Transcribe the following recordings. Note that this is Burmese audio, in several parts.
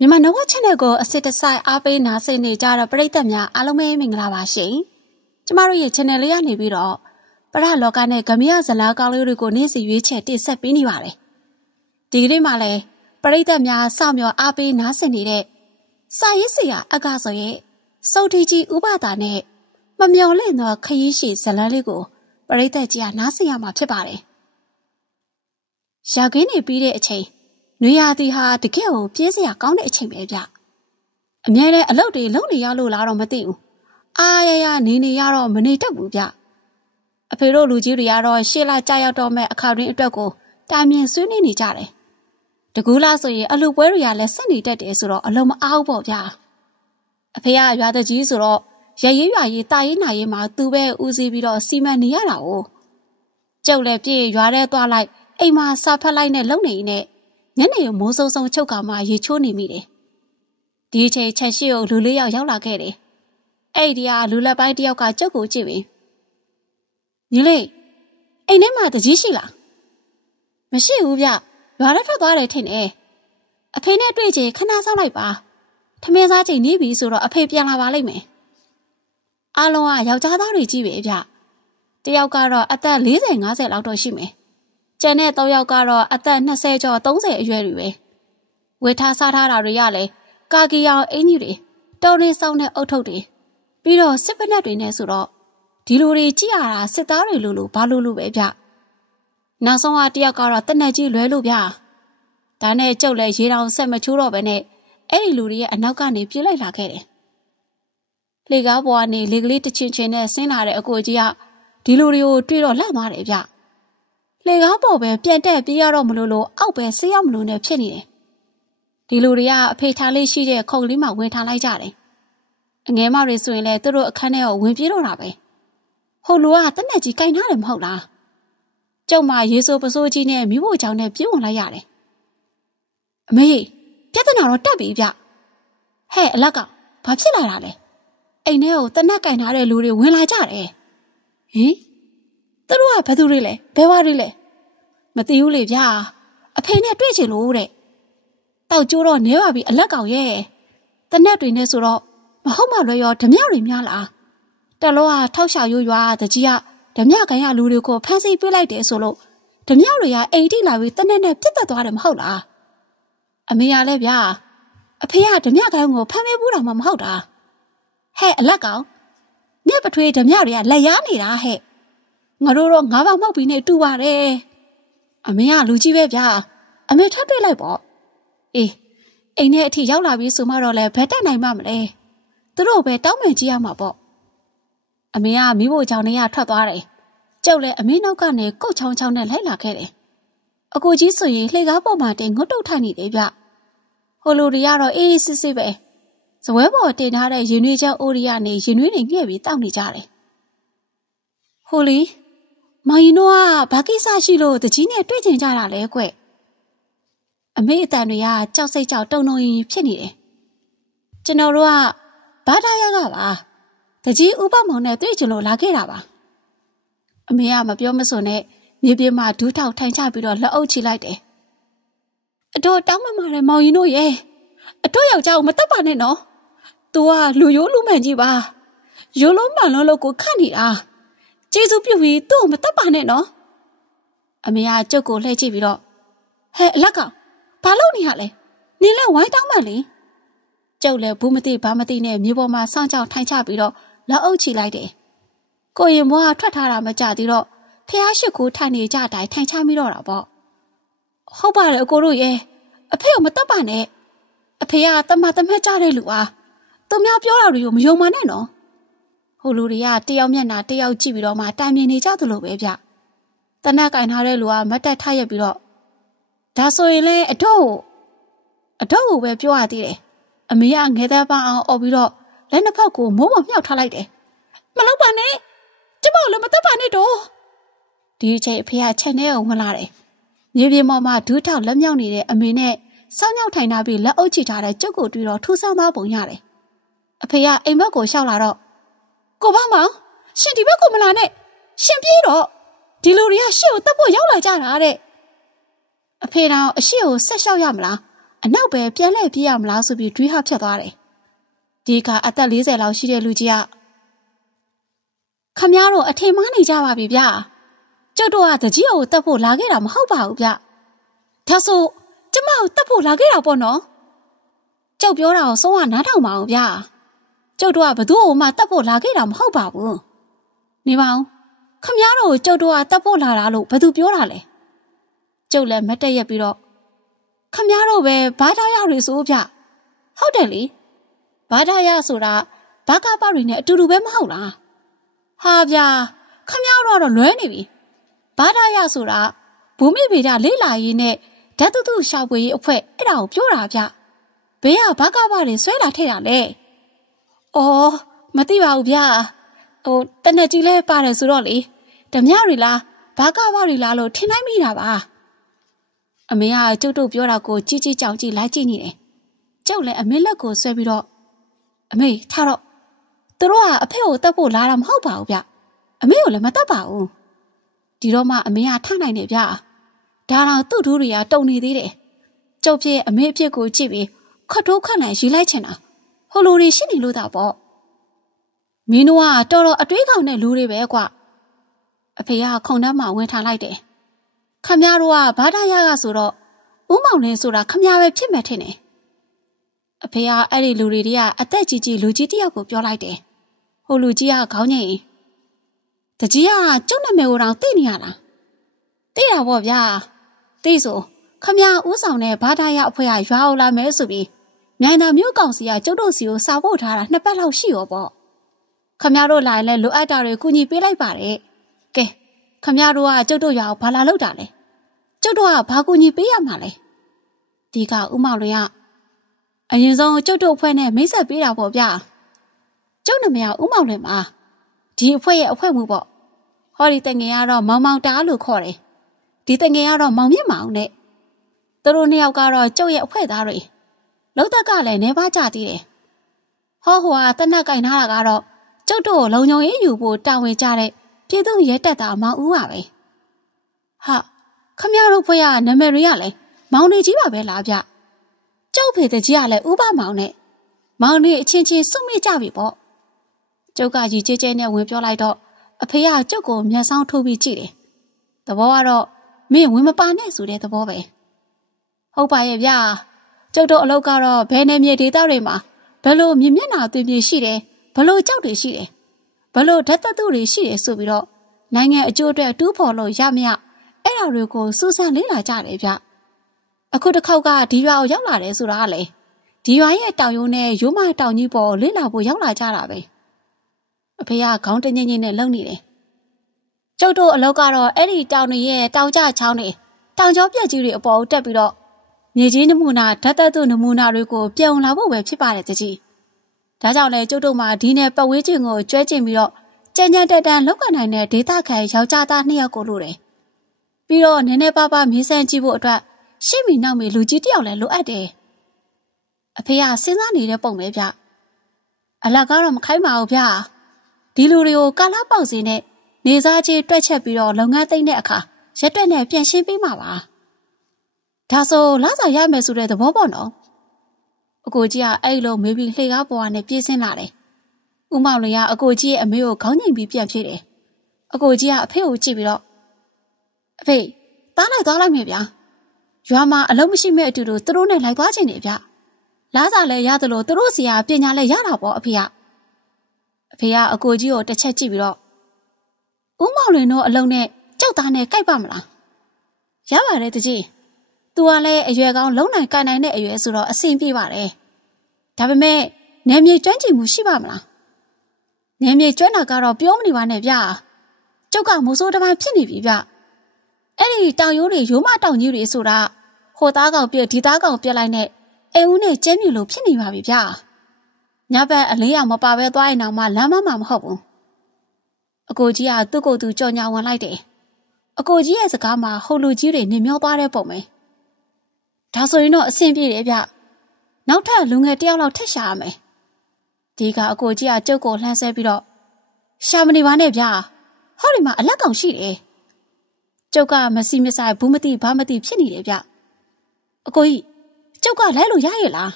မြန်မာနဝချန်နယ်ကိုအစစ်တစိုက်အားပေးနာဆင်နေကြတဲ့ပရိသတ်များအားလုံးပဲမင်္ဂလာပါရှင်။ကျမတို့ရဲ့ channel လေးကနေပြီးတော့ပရလောကနဲ့ဂမရဇလာကောင်းလေးတွေကိုနေ့စဉ်ရွေးချယ်တင်ဆက်ပေးနေပါတယ်။ဒီကနေ့မှလည်းပရိသတ်များစောင့်မျှော်အားပေးနာဆင်နေတဲ့စာရေးဆရာအကဆိုရဲ့စုတ်တီကြီးဥပဒါနဲ့မမျော်လင့်သောခရီးရှည်ဇလန်းလေးကိုပရိသတ်ကြီးကနားဆင်ရမှာဖြစ်ပါတယ်။ရာခင်းနေပြီးတဲ့အချိန်နွေရာသီဟာတကယ်ကိုပြင်းစရာကောင်းတဲ့အချိန်ပဲဗျ။အများနဲ့အလုပ်တွေလုပ်နေရလို့လားတော့မသိဘူး။အားရရနေရတော့မနေတတ်ဘူးဗျ။အဖေတို့လူကြီးတွေကတော့ရှေ့လာကြာရောက်တော့မဲ့အခါတွင်အတွက်ကိုတာမြင်ဆွေးနွေးနေကြတယ်။တကူလားဆိုရင်အလူပွဲတွေကလည်းဆက်နေတတ်တယ်ဆိုတော့အလုံးမအားဘူးပေါ့ဗျာ။အဖေကရွာတကြီးဆိုတော့ရရေးရွာရေးတာရေးနာရေးမှာသူပဲဦးစီးပြီးတော့စီမံနေရတာ哦။ကျုပ်လည်းပြေးရွာထဲသွားလိုက်အိမ်မှာစာဖတ်လိုက်နဲ့လုံနေနေညနေမိုးစုံချုပ်ကမှရေချိုးနေမိတယ်။ဒီအချိန်ချက်ရှိကိုလူလေးယောက်ရောက်လာခဲ့တယ်။အဲ့ဒီကလူလက်ပိုင်းတယောက်ကကျုပ်ကိုကြည့်ပြီးညီလေးအိမ်ထဲမှာတကြီးရှိလား။မရှိဘူးဗျ။ရွာထဲထွက်သွားတယ်ထင်တယ်။အဖေနဲ့တွေ့ချင်ခဏစောင့်လိုက်ပါ။ထမင်းစားချိန်နေပြီဆိုတော့အဖေပြန်လာပါလိမ့်မယ်။အားလုံးကယောက်ျားသားတွေကြီးပဲဗျ။တယောက်ကတော့အသက်40-50လောက်တော့ရှိမယ်။ကျန်တဲ့၃ယောက်ကတော့အသက်20ကျော်30အရွယ်တွေပဲဝေထားစားထားတာတွေရလဲကာကီရောင်အင်ကြီးတွေတုံးလေးစောင်းတဲ့အုတ်ထုပ်တွေပြီးတော့စစ်ပနက်တွေနဲ့ဆိုတော့ဒီလိုတွေကြည့်ရတာစစ်သားတွေလို့ဘာလို့ပဲဗျနောက်ဆုံးကတယောက်ကတော့တနက်ကြီးလွဲလို့ဗျဒါနဲ့ကျုပ်လည်းရေတောင်ဆက်မချိုးတော့ပဲနဲ့အဲ့ဒီလူတွေရဲ့အနောက်ကနေပြေးလိုက်လာခဲ့တယ်လေကားပေါ်ကနေလေကလေးတစ်ချင်းချင်းနဲ့ဆင်းလာတဲ့အကိုကြီးကဒီလူတွေကိုတွေ့တော့လှမ်းသွားတယ်ဗျလေကားပေါ်ပဲပြန်တက်ပြေးရတော့မလို့အောက်ပဲဆေးရောက်မလို့နဲ့ဖြစ်နေတယ်။ဒီလူတွေကအဖေထားလေးရှိတဲ့ခုံလေးမှာဝင်ထားလိုက်ကြတယ်။အငယ်မတွေဆိုရင်လည်းသူတို့အခန်းထဲကိုဝင်ပြေးတော့တာပဲ။ဟိုလူကတနက်ကြီးကင်ထားတယ်မဟုတ်လား။ကျုံမရေစိုးပစိုးကြီးနဲ့မိဖို့ချောင်းနဲ့ပြေးဝင်လိုက်ရတယ်။အမေပြဿနာတော့တက်ပြီဗျ။ဟဲ့အလက်ကဘာဖြစ်လာတာလဲ။အိမ်ထဲကိုတနက်ကင်ထားတဲ့လူတွေဝင်လာကြတယ်။ဟင်သူတို့ကဘယ်သူတွေလဲဘယ်ဝါတွေလဲမသိဘူးလေဗျာအဖေနဲ့တွေ့ချင်လို့တဲ့တောက်ကျိုးတော့နေပါပြီအလက်ကောင်ရဲ့တနက်တွေနဲ့ဆိုတော့မဟုတ်မှလွယ်ရောဓမြတွေများလားတလောကထောက်ရှာရိုးရွာတကြီးကဓမြကန်ရလူတွေကိုဖမ်းဆီးပြလိုက်တယ်ဆိုလို့ဓမြတွေကအိမ်ထိလာပြီးတနက်နဲ့ပြစ်တက်သွားတယ်မဟုတ်လားအမေရလဲဗျာအဖေကဓမြကန်ကိုဖမ်းပေးဘူးတာမှမဟုတ်တာဟဲ့အလက်ကောင်နေပထွေးဓမြတွေကလက်ရနေတာဟဲ့ငါတို့တော့ငါးပါးမောက်ပြီးနေတူပါတယ်အမေကလူကြီးပဲဗျာအမေထပ်တွေ့လိုက်ပေါ့အေးအိမ်ထဲအထိရောက်လာပြီးဆိုမှတော့လဲဘယ်တက်နိုင်မှမလဲသူတို့ပဲတောင်းပန်ကြည့်ရမှာပေါ့အမေကမိဖို့ကြောင့်နေရထွက်သွားတယ်ကျုပ်လည်းအမေနောက်ကနေကုတ်ချောင်းချောင်းနဲ့လိုက်လာခဲ့တယ်အကိုကြီးဆိုရင်လှေကားပေါ်မှာတင်ငုတ်တုတ်ထိုင်နေတယ်ဗျဟိုလူတွေကတော့အေးစစ်စစ်ပဲဇပွဲပေါ်တင်ထားတဲ့ရင်နွေးချမ်းအိုးရီကနေရင်နွေးတွေညှက်ပြီးတောက်နေကြတယ်ဟိုလီမောင်ရင်တို့ကဘာကိစ္စရှိလို့တကြီးနဲ့တွေ့ချင်ကြတာလဲကွအမေအတန်တွေကကြောက်စိတ်ကြောက်တုံတုံရင်ဖြစ်နေတယ်ကျွန်တော်တို့ကဘာသာရကပါတကြီးဥပမောင်နဲ့တွေ့ချင်လို့လာခဲ့တာပါအမေကမပြောမစွန်နဲ့မြေပြင်မှာဒူးထောက်ထိုင်ချပြီးတော့လက်အုပ်ချလိုက်တယ်အတော်တောင်းမမာတယ်မောင်ရင်တို့ရဲ့အတော်ယောက်ျားကိုမတတ်ပါနဲ့နော်သူကလူရိုးလူမှန်ကြီးပါရိုးလုံးမှန်လို့ကိုခန့်နေတာကျေးဇူးပြုပြီးသူ့ကိုမတတ်ပါနဲ့နော်အမေကကျုပ်ကိုလှည့်ကြည့်ပြီးတော့ဟဲ့အလက်ကဘာလုပ်နေရလဲနင်လည်းဝိုင်းတောင်းမှလေကျုပ်လည်းဘူးမသိဘာမသိနဲ့မြေပေါ်မှာစောင့်ကြောက်ထိုင်ချပြီးတော့လက်အုပ်ချလိုက်တယ်ကိုရင်ဘွားထွက်ထားတာမကြသေးတော့ဖះရှိခိုးထိုင်နေကြတိုင်းထိုင်ချမိတော့တာပေါ့ဟုတ်ပါလေအကိုတို့ရဲ့အဖေကိုမတတ်ပါနဲ့အဖေကတမတ်ကြတဲ့လူအားသူများပြောတာတွေကိုမယုံပါနဲ့နော်ဟိုလူတွေကတယောက်မျက်နှာတယောက်ကြည့်ပြီးတော့မှတိုင်မြင်နေကြသလိုပဲဗျတနက်ကင်ထားတဲ့လူကမတ်တက်ထားရက်ပြီးတော့ဒါဆိုရင်လည်းအတော့ကိုပဲပြောရသေးတယ်အမေကငဲသားပန်းအောင်អော်ပြီးတော့လက်နှစ်ဖက်ကိုမိုးပေါ်မြှောက်ထားလိုက်တယ်မလုပ်ပါနဲ့ကျမလည်းမတတ်ပါနဲ့တော့ဒီအချိန်အဖေကချက်နဲ့ဝင်လာတယ်မြေပြင်ပေါ်မှာဒူးထောက်လက်မြောက်နေတဲ့အမေနဲ့စောင်းညောက်ထိုင်ထားပြီးလက်အုပ်ချထားတဲ့ကျုပ်ကိုတွေ့တော့ထူဆန်းသွားပုံရတယ်အဖေကအိမ်ဘက်ကိုရှောက်လာတော့ကိုဘောင်းမောင်ရှင်ဒီဘက်ကိုမလာနဲ့ရှင်ပြေးတော့ဒီလူတွေကရှေ့ကိုတက်ဖို့ရောက်လာကြတာတဲ့အဖေတော်အရှိကိုဆက်လျှောက်ရမလား အနောက်ပဲပြန်လှည့်ပြေးရမလားဆိုပြီးတွေးဟဖြတ်သွားတယ်ဒီကအသက်40လောက်ရှိတဲ့လူကြီးကခမည်းတော်အထင်မှားနေကြပါပြီဗျာကျုပ်တို့ကတကြီးကိုတတ်ဖို့လာခဲ့တာမဟုတ်ပါဘူးဗျဒါဆိုကျမကိုတတ်ဖို့လာခဲ့တာပေါ့နော်ကျုပ်ပြောတာကိုဆုံးဝနားထောင်ပါအောင်ဗျာကျုပ်တို့ကဘသူ့ကိုမှတတ်ဖို့လာခဲ့တာမဟုတ်ပါဘူးနေပါဦးခမည်းတော်ကိုကျုပ်တို့ကတတ်ဖို့လာတာလို့ဘသူပြောတာလဲကျုပ်လည်းမတက်ရက်ပြီးတော့ခမည်းတော်ပဲဘာသာရတွေဆိုဗျဟုတ်တယ်လေဘာသာရဆိုတာဘာကပတွေနဲ့အတူတူပဲမဟုတ်လားဟာဗျာခမည်းတော်တော့လွဲနေပြီဘာသာရဆိုတာဘူမိဗေဒလေ့လာရေးနဲ့ဓာတ်တုရှာဖွေရေးအဖွဲ့အဲ့ဒါကိုပြောတာဗျဘေးကဘာကပတွေဆွဲလာထည့်တာလေအော်မသိပါဘူးဗျာတနက်ကြီးလဲပါတယ်ဆိုတော့လေဓမြတွေလားဘာကပတွေလားလို့ထင်နိုင်မိတာပါအမေကကျုပ်တို့ပြောတာကိုကြီးကြီးကြောင်ကြီးလိုက်ကြည့်နေတယ်ကျုပ်လည်းအမေလက်ကိုဆွဲပြီးတော့အမေထားတော့သူတို့ကအဖေကိုတတ်ဖို့လာတာမဟုတ်ပါဘူးဗျအမေကိုလည်းမတတ်ပါဘူးဒီတော့မှအမေကထနိုင်တယ်ဗျဒါတော့သူ့တို့တွေကတုံနေသေးတယ်ကျုပ်ဖြစ်အမေအဖြစ်ကိုကြည့်ပြီးခတ်ထိုးခတ်နိုင်ရေးလိုက်ချင်တာဟိုလိုတွေရှိနေလို့တာပေါ့မင်းတို့ကတော်တော်အတွေးကောင်းတဲ့လူတွေပဲကွအဖေကခုံထဲမှာဝင်ထားလိုက်တယ်ခမည်းတော်ကဘာသာရကဆိုတော့ဦးမောင်လင်းဆိုတာခမည်းပဲဖြစ်မယ်ထင်တယ်အဖေကအဲ့ဒီလူတွေတည်းကအသက်ကြီးကြီးလူကြီးတယောက်ကိုပြောလိုက်တယ်ဟိုလူကြီးကခေါင်းငိမ့်တကြီးကကျုပ်နာမည်ကိုတော့သိနေရလားသိတာပေါ့ဗျာသိဆိုခမည်းဦးဆောင်တဲ့ဘာသာရအဖွဲ့ကရွာအောင်လာမယ်ဆိုပြီးမြိုင်သာမြို့ကောင်စီကကျုပ်တို့စီကိုစာပို့ထားတာ2ပတ်လောက်ရှိရောပေါ့ခမည်းတော်လာရင်လည်းလိုအပ်တာတွေကူညီပေးလိုက်ပါတယ်ကဲခမည်းတော်ကကျုပ်တို့ရွာကိုဘာလာလုပ်တာလဲကျုပ်တို့ကဘာကူညီပေးရမှာလဲဒီကဦးမောင်လွင်ကအရင်ဆုံးကျုပ်တို့အဖွဲ့နဲ့မိတ်ဆက်ပေးတာပေါ့ဗျာကျုပ်နာမည်ကဦးမောင်လွင်ပါဒီအဖွဲ့ရဲ့အဖွဲ့မှုပေါ့ဟောဒီတငယ်ကတော့မောင်မောင်တားလို့ခေါ်တယ်ဒီတငယ်ကတော့မောင်မြင့်မောင်နဲ့သူတို့နှစ်ယောက်ကတော့ကျုပ်ရဲ့အဖွဲ့သားတွေလုံသက်ကလည်းနေပါကြသေးတယ်ဟောကတနက်ကင်ထားတာကတော့ကျုပ်တို့လုံုံရေးယူဖို့တာဝန်ကြတဲ့ပြည်သူရဲတပ်သားမောင်ဦးပါပဲဟာခမည်းတော်ဖွဲ့ရနာမည်တွေကလည်းမောင်နေကြီးပါပဲလားဗျကျုပ်ဖေတကြီးကလည်းဥပမောင်နဲ့မောင်နေအချင်းချင်းစုမိကြပြီပေါ့ကျုပ်ကရီကျဲကျဲနဲ့ဝင်ပြောလိုက်တော့အဖေကကျုပ်ကိုမျက်စောင်းထိုးပြီးကြည့်တယ်သဘောကတော့မင်းဝင်မပါနဲ့ဆိုတဲ့သဘောပဲဟုတ်ပါရဲ့ဗျာကျုပ်တို့အလုပ်ကတော့ဘယ်နယ်မြေဒေသတွေမှာဘယ်လိုမြင်မျက်နှာသွေးပြေရှိတယ်ဘယ်လိုကြောက်တွေရှိတယ်ဘယ်လိုဓာတ်သတ္တုတွေရှိတယ်ဆိုပြီးတော့နိုင်ငံအကျိုးအတွက်တူးဖော်လို့ရမရအဲ့ဒါတွေကိုစူးစမ်းလေ့လာကြတယ်ဗျအခုတစ်ခေါက်ကဒီရွာကိုရောက်လာတယ်ဆိုတာကလေဒီရွာရဲ့တောင်ရိုးနဲ့ရိုးမတောင်ကြီးပေါ်လေ့လာဖို့ရောက်လာကြတာပဲအဖေကခေါင်းတညင်ညင်နဲ့လုံနေတယ်ကျုပ်တို့အလုပ်ကတော့အဲ့ဒီတောင်တွေရဲ့တောင်ကျချောင်းတွေတောင်ကျောပြက်ကြီးတွေအပေါ်တက်ပြီးတော့မြေကြီးနမူနာဓာတ်သတ္တုနမူနာတွေကိုပြောင်းလာဖို့ပဲဖြစ်ပါတယ်တကြီးဒါကြောင့်လေကျုပ်တို့မှာဒီနယ်ပတ်ဝေးချင်းကိုကျွဲကျင်ပြီးတော့ကြမ်းကြမ်းတက်တန်လောက်ကနိုင်တဲ့ဒေသခံယောက်ျားသား2ယောက်ကိုလိုတယ်ပြီးတော့နည်းနည်းပါးပါးမြေစမ်းကြည့်ဖို့အတွက်ရှေ့မီနောက်မီလူကြီးတယောက်လည်းလိုအပ်တယ်အဖေကစဉ်းစားနေတဲ့ပုံပဲဗျအလကတော့မခိုင်းပါဘူးဗျဒီလူတွေကိုကာလာပေါက်စီနဲ့နေစားကြီးတွက်ချက်ပြီးတော့လုပ်ငန်းသိမ်းတဲ့အခါရက်တွက်နဲ့ပြန်ရှင်းပေးမှာပါဒါဆိုလစာရမယ်ဆိုတဲ့သဘောပေါ့နော်အကိုကြီးကအဲ့လိုမေးပြီးလှေကားပေါ်ကနေပြေးဆင်းလာတယ်ဦးမောင်လွင်ကအကိုကြီးရဲ့အမေကိုခေါင်းငိမ့်ပြီးပြန်ပြေးတယ်အကိုကြီးကအဖေကိုကြည့်ပြီးတော့အဖေတားလိုက်သွားလိုက်မယ်ဗျာရွာမှာအလုံးမရှိမဲ့အတူတူသူတို့နဲ့လိုက်သွားခြင်းနေဗျလစာလည်းရတယ်လို့သူတို့စီကပညာလည်းရတာပေါ့အဖေကအကိုကြီးကိုတစ်ချက်ကြည့်ပြီးတော့ဦးမောင်လွင်တို့အလုံးနဲ့ကြောက်သားနဲ့ကြိုက်ပါမလားရပါတယ်တကြီးသူကလည်းအရွယ်ကောင်းလုံနိုင်ကိုင်နိုင်တဲ့အရွယ်ဆိုတော့အဆင်ပြေပါတယ်ဒါပေမဲ့နယ်မြေကျွမ်းကျင်မှုရှိပါမလားနယ်မြေကျွမ်းတာကတော့ပြောမနေပါနဲ့ဗျာကျုပ်ကမိုးစိုးတပိုင်းဖြစ်နေပြီဗျအဲ့ဒီတောင်ရိုးတွေရိုးမတောင်ကြီးတွေဆိုတာဟိုသားကောင်ပြက်ဒီသားကောင်ပြက်လိုက်နဲ့အိမ်ဦးနဲ့ကျဲမြူလို့ဖြစ်နေပါပြီဗျာညဘက်အလေးရမပါပဲသွားရင်တော့မှလမ်းမမှာမဟုတ်ဘူးအကိုကြီးကသူ့ကိုယ်သူကြော်ညာဝင်လိုက်တယ်အကိုကြီးရဲ့စကားမှာဟိုလူကြီးတွေနေမျောသွားတဲ့ပုံပဲဒါဆိုရင်တော့အဆင်ပြေတယ်ဗျနောက်ထပ်လူငယ်တယောက်လောက်ထက်ရှာရမယ်ဒီကအကိုကြီးကကျုပ်ကိုလှမ်းဆဲပြီးတော့ရှာမနေပါနဲ့ဗျာဟောဒီမှာအလက်ကောင်ရှိတယ်ကျုပ်ကမစီမဆိုင်ဘူးမသိဘာမသိဖြစ်နေတယ်ဗျအကိုကြီး ကျုပ်ကလိုက်လို့ရရဲ့လား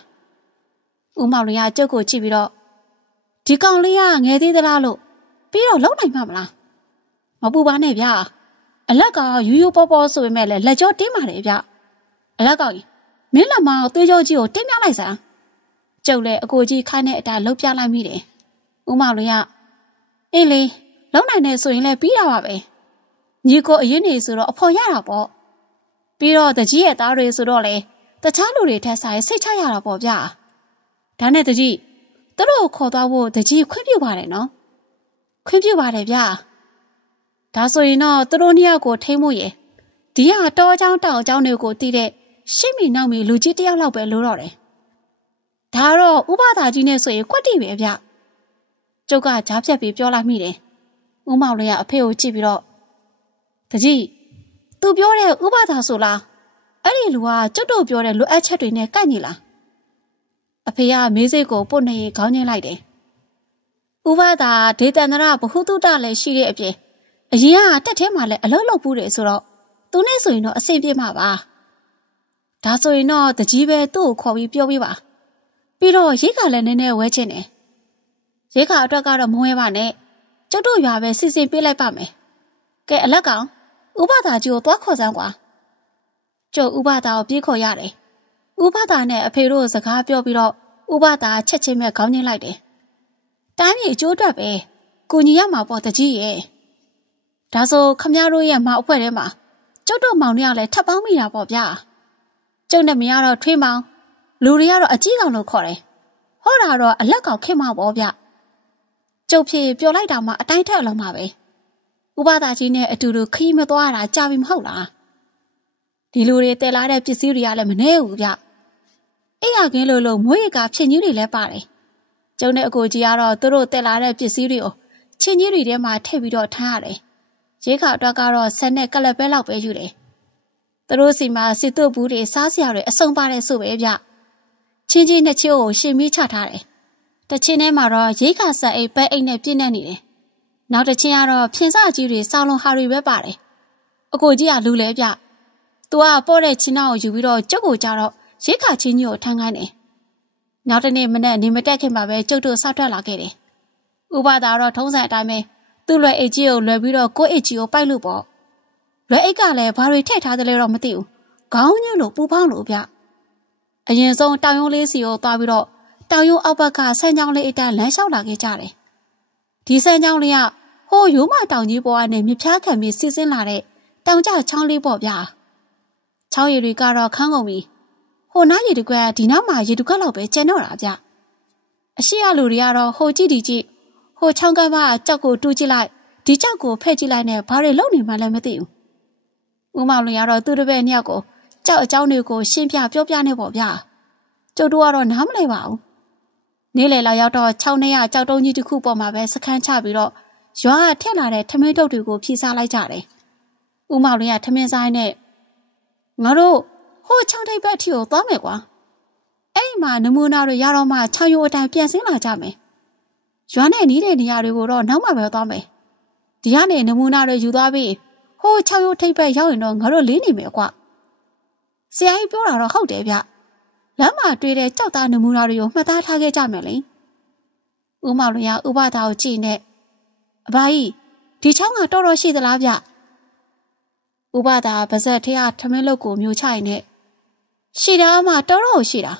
ဦးမောင်လွင်ကကျုပ်ကိုကြည့်ပြီးတော့ဒီကောင်လေးကငယ်သေးသလားလို့ပြီးတော့လုံနိုင်မှာမလားမပူပါနဲ့ဗျာအလက်ကယူယူပေါ်ပေါ်ဆိုပေမဲ့လည်းလက်ကြောတင်းပါတယ်ဗျအလက်ကောင်ကြီးမင်းလက်မအောင်သွေးကြောကြီးကိုတင်းပြလိုက်စမ်းကျုပ်လည်းအကိုကြီးခိုင်းတဲ့အတိုင်းလှုပ်ပြလိုက်မိတယ်ဦးမောင်လွင်ကအေးလေလုံနိုင်နေဆိုရင်လည်းပြီးတာပါပဲညီကိုအရင်နေဆိုတော့အဖော်ရတာပေါ့ပြီးတော့တကြီးရဲ့သားတွေဆိုတော့လေတခြားလူတွေထက်ဆိုင်စိတ်ချရတာပေါ့ဗျာဒါနဲ့တကြီးသူတို့ခေါ်သွားဖို့တကြီးခွင့်ပြုပါတယ်နော်ခွင့်ပြုပါတယ်ဗျာဒါဆိုရင်တော့သူတို့နှစ်ယောက်ကိုထိမ့်မှုရဲ့ဒီကတောအကြောင်းတောင်အကြောင်းတွေကိုတည်တဲ့ရှစ်မီနောက်မီလူကြီးတယောက်လောက်ပဲလို့တော့တယ်ဒါတော့ဥပဒါကြီးနဲ့ဆိုရင်ကွက်တိပဲဗျကျုပ်ကကြားဖြတ်ပြီးပြောလိုက်မိတယ်ဦးမောင်လည်းအဖေကိုကြည့်ပြီးတော့တကြီးသူပြောတဲ့ဥပဒါဆိုလားအဲ့ဒီလူကကျုပ်တို့ပြောတဲ့လိုအပ်ချက်တွေနဲ့ကိုက်ညီလားအဖေကမေးစိတ်ကိုပုတ်နေခေါင်းညှိလိုက်တယ်ဥပဒါဒေသန္တရဘဟုတုတလည်းရှိတဲ့အပြင်အရင်ကတက်ထဲမှာလည်းအလုံးလုံးပူးတယ်ဆိုတော့သူနဲ့ဆိုရင်တော့အဆင်ပြေမှာပါဒါဆိုရင်တော့တကြီးပဲသူ့ကိုခေါ်ပြီးပြောပြပါပြီးတော့ရိတ်ခါလည်းနည်းနည်းဝဲချင်တယ်ရိတ်ခါအတွက်ကတော့မဝဲပါနဲ့ကျုပ်တို့ရွာပဲစီစဉ်ပေးလိုက်ပါမယ်ကဲအလက်ကောင်ဥပဒါကြီးကိုသွားခေါ်စမ်းကွာကျုပ်ဥပဒါကိုပြေးခေါ်ရတယ်ဥပဒါနဲ့အဖေတို့စကားပြောပြီးတော့ဥပဒါချက်ချင်းပဲခေါင်းညှိလိုက်တယ်တိုင်းပြည်အကျိုးအတွက်ပဲကိုညီရမှာပေါ့တကြီးရဲ့ဒါဆိုခမရတို့ရဲ့မောင်အဖွဲ့ထဲမှာကျုပ်တို့မောင်တွေကလည်းထပ်ပေါင်းမိတာပေါ့ဗျာကျုပ်နဲ့မရတော့ထွေးမောင်လူတွေကတော့အကြီးကောင်လို့ခေါ်တယ်ဟောတာတော့အလက်ကောင်ခင်မောင်ပေါ့ဗျကျုပ်ဖြစ်ပြောလိုက်တာမှအတိုင်းထက်လုံးမှာပဲဥပဒါကြီးနဲ့အတူတူခီးမသွားတာကြာပြီမဟုတ်လားဒီလူတွေတဲလာတဲ့ပစ္စည်းတွေကလည်းမနှဲဘူးဗျအဲ့ရကင်းလို့မွေးရကဖြစ်ကြီးတွေလည်းပါတယ်ကျုံနဲ့အကိုကြီးကတော့သူတို့တဲလာတဲ့ပစ္စည်းတွေကိုချင်းကြီးတွေထဲမှာထည့်ပြီးတော့ထားရတယ်ရေခါအတွက်ကတော့ဆက်နဲ့ကလပ်ပဲလောက်ပဲယူတယ်သူတို့စီမှာစစ်တုပ်ဘူးတွေစားစရာတွေအစုံပါတယ်ဆိုပဲဗျချင်းကြီးနှစ်ချို့ကိုရှင်ပြီးချထားတယ်တချင်းထဲမှာတော့ရိတ်ခါဆက်အိပ်ပဲအိတ်နဲ့ပြည့်နေနေတယ်နောက်တစ်ချင်းကတော့ဖြင်းစကြီးတွေစောင်းလုံးဟာတွေပဲပါတယ်အကိုကြီးကလူလဲဗျသူကပေါ့တဲ့ချင်းနောက်ကိုယူပြီးတော့ကျုပ်ကိုကြတော့ရိတ်ခါချင်းကြီးကိုထမ်းခိုင်းတယ်နောက်တနေ့မနေ့နေမတက်ခင်ပါပဲကျုပ်တို့ဆောက်ထွက်လာခဲ့တယ်ဥပဒါတော့ထုံးစံအတိုင်းပဲသူ့လွယ်အိတ်ကြီးကိုလွယ်ပြီးတော့ကိုယ့်အိတ်ကြီးကိုပိုက်လို့ပေါ့လွယ်အိတ်ကလည်းဘာတွေထည့်ထားသလဲတော့မသိဘူးခေါင်းညွန့်လို့ပူဖောင်းလို့ဗျအရင်ဆုံးတောင်ရုံးလေးစီကိုသွားပြီးတော့တောင်ရုံးအောက်ဘက်ကဆန်းချောင်းလေးအတိုင်းလမ်းလျှောက်လာခဲ့ကြတယ်ဒီဆန်းချောင်းလေးကဟိုရိုးမတောင်ကြီးပေါ်ကနေမြဖြားခံပြီးစီးဆင်းလာတဲ့တောင်ကျချောင်းလေးပေါ့ဗျာချောင်းရည်တွေကတော့ခန်းကုန်ပြီဟိုနားရည်တကွက်ဒီနောက်မှာရည်တကွက်လောက်ပဲကျန်တော့တာဗျအရှိရလူတွေကတော့ဟိုကြည့်ဒီကြည့်ဟိုချောင်းကမ်းမကြောက်ကိုတူးကြည့်လိုက်ဒီကြောက်ကိုဖဲ့ကြည့်လိုက်နဲ့ဘာတွေလုပ်နေမှလည်းမသိဘူးဦးမောင်လွင်ကတော့သူ့တပည့်နှစ်ယောက်ကိုကြောက်အကြောင်းတွေကိုရှင်းပြပြောပြနေပေါ့ဗျာကျုပ်တို့ကတော့နားမလည်ပါဘူးနေ့လယ်လောက်ရောက်တော့6နှစ်ရကြောက်တုံးကြီးတစ်ခုပေါ်မှာပဲစခန်းချပြီးတော့ရွာကထက်လာတဲ့ထမင်းတုပ်တွေကိုဖြီးစားလိုက်ကြတယ်ဦးမောင်လွင်ကထမင်းဆိုင်နဲ့ငါတို့ဟိုချောင်းထိပ်ဘက်ထီကိုသွားမယ်ကွာအဲ့ဒီမှာနမူနာတွေရတော့မှ6ရိုးအတိုင်းပြန်ဆင်းလာကြမယ်ရွာနဲ့နီးတဲ့နေရာတွေကိုတော့နောက်မှပဲသွားမယ်ဒီကနေနမူနာတွေယူသွားပြီးဟို6ရိုးထိပ်ဘက်ရောက်ရင်တော့ငါတို့လေးနေမယ်ကွာဆရာကြီးပြောတာတော့ဟုတ်တယ်ဗျလမ်းမှာတွေ့တဲ့ကြောက်သားနမူနာတွေကိုမှတ်သားထားခဲ့ကြမယ်လေဦးမောင်လွင်ကဥပဒါကိုကြည့်နေအဘကြီးဒီချောင်းကတော်တော်ရှိသလားဗျဥပဒါပါဇက်ထဲကထမင်းလုတ်ကိုမျိုးချရင်နဲ့ရှိတာမှတော်တော်ရှိတာ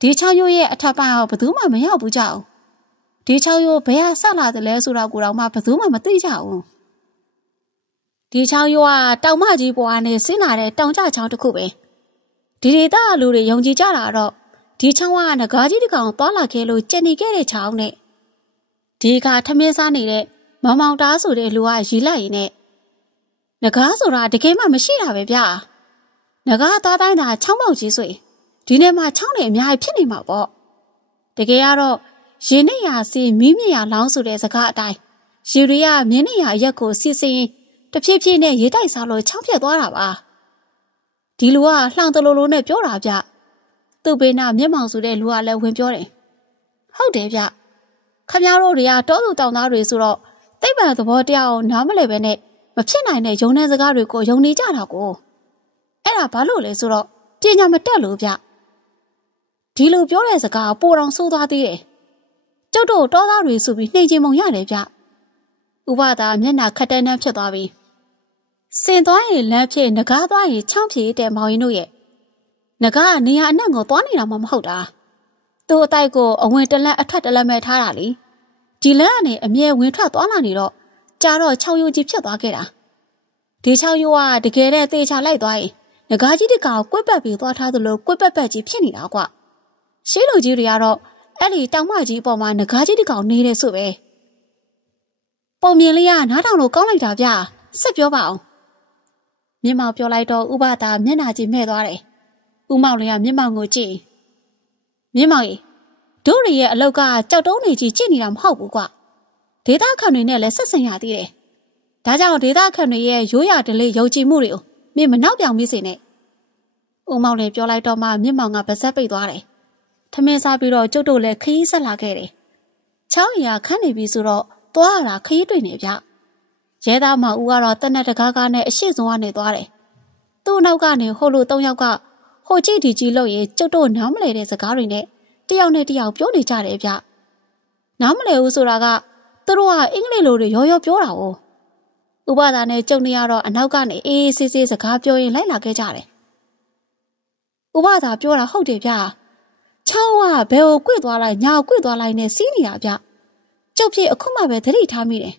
ဒီချောင်းရိုးရဲ့အထက်ပိုင်းကဘယ်သူမှမရောက်ဘူးကြအောင်ဒီချောင်းရိုးဘယ်ကဆက်လာတယ်လဲဆိုတော့ကိုတော့မှဘယ်သူမှမသိကြဘူးဒီချောင်းရိုးကတောင်မကြီးပေါ်ကနေဆင်းလာတဲ့တောင်ကျချောင်းတစ်ခုပဲဒီဒေသလူတွေယုံကြည်ကြတာတော့ဒီချောင်းကငကားကြီးတစ်ကောင်သွားလာခဲ့လို့ကျန်နေခဲ့တဲ့ချောင်းနဲ့ဒီကထမင်းစားနေတဲ့မောင်မောင်တားဆိုတဲ့လူကရီလိုက်ရင်နဲ့ငကားဆိုတာတကယ်မှမရှိတာပဲဗျာငကားသားတိုင်းသာချောင်းပေါက်ကြီးဆိုရင်ဒီနေ့မှချောင်းတွေအများကြီးဖြစ်နေမှာပေါ့တကယ်ကတော့ရေနဲ့ရာစီမီးမြရာလောင်းဆိုတဲ့စကားအတိုင်းရေတွေကမြင်းနဲ့ရာရက်ကိုစီစင်းတဖြည်းဖြည်းနဲ့ရေတိုက်စားလို့ချောင်းပြတ်သွားတာပါဒီလူကလှောင်တလိုလိုနဲ့ပြောတာဗျသူ့ဘေးနာမျက်မှောင်ဆိုတဲ့လူကလည်းဝင်ပြောတယ်ဟုတ်တယ်ဗျခမရတို့တွေကတောသူတောင်သားတွေဆိုတော့သိပ္ပံသဘောတရားကိုနားမလည်ပဲနဲ့မဖြစ်နိုင်တဲ့ယုံတဲ့စကားတွေကိုယုံနေကြတာကိုအဲ့ဒါဘာလို့လဲဆိုတော့ပညာမတက်လို့ဗျ ဒီလိုပြောတဲ့စကားပိုတော်ဆိုးသွားသေးတယ်ကျုပ်တို့တောသားတွေဆိုပြီးနှိမ်ချင်ပုံရတယ်ဗျဥပဒါမျက်နှာခက်တန်းတန်းဖြစ်သွားပြီစင်သွားရင်လမ်းဖြစ်ငကားသွားရင်ချောင်းဖြေတဲ့မောင်ရင်တို့ရဲ့ငကားကနေရာအနှံ့ကိုသွားနေတာမှမဟုတ်တာသူ့အတိုက်ကိုအဝင်တလန့်အထွက်တလန့်ပဲထားတာလေဒီလမ်းကနေအမြဲဝင်ထွက်သွားလာနေတော့ကြာတော့6ရိုးကြီးဖြစ်သွားခဲ့တာဒီ6ရိုးကတကယ်တဲ့သေချာလိုက်သွားရင်ငကားကြီးတကောင်ကွက်ပတ်ပြီးသွားထားသလိုကွက်ပတ်ပတ်ကြီးဖြစ်နေတာကွရှေးလူကြီးတွေကတော့အဲ့ဒီတောင်မကြီးအပေါ်မှာငကားကြီးတကောင်နေတယ်ဆိုပဲပုံမြင်လေးကနားထောင်လို့ကောင်းလိုက်တာဗျဆက်ပြောပါအောင်မြင့်မောင်ပြောလိုက်တော့ဥပဒါမျက်နှာကြီးမဲ့သွားတယ်ဦးမောင်လေးကမြင့်မောင်ကိုကြည့်မြင့်မောင်ကြီးတို့တွေရဲ့အလောက်ကကြောက်တုံးနေကြီးကြည့်နေတာမဟုတ်ဘူးကွဒေသခံတွေနဲ့လည်းဆက်ဆံရသေးတယ်ဒါကြောင့်ဒေသခံတွေရဲ့ရိုးရာဓလေ့ယုံကြည်မှုတွေကိုမင်းမနောက်ပြောင်မိစေနဲ့ဦးမောင်လေးပြောလိုက်တော့မှမြင့်မောင်ကပါဇက်ပိတ်သွားတယ်ထမင်းစားပြီးတော့ကျုပ်တို့လည်းခရီးဆက်လာခဲ့တယ်ချောင်းရီကခန်းနေပြီဆိုတော့သွားရတာခရီးတွေ့နေဗျရဲသားမဦးကတော့တနက်တကားကားနဲ့အရှိဆုံးကနေသွားတယ်သူ့နောက်ကနေဟိုလို3ယောက်ကဟိုကြည့်ဒီကြည့်လို့ရင်ကျုပ်တို့နားမလဲတဲ့စကားတွေနဲ့တယောက်နဲ့တယောက်ပြောနေကြတယ်ဗျနားမလဲဘူးဆိုတာကသူတို့ကအင်္ဂလိပ်လိုတွေရောပြောတာ哦ဥပဒါနဲ့ကျုပ်နေရတော့အနောက်ကနေအေးဆေးဆေးစကားပြောရင်လိုက်လာခဲ့ကြတယ်ဥပဒါပြောတာဟုတ်တယ်ဗျချောင်းကဘယ်ကိုကွေ့သွားလိုက်ညာကိုကွေ့သွားလိုက်နဲ့စီးနေတာဗျကျုပ်ဖြစ်အခုမှပဲသတိထားမိတယ်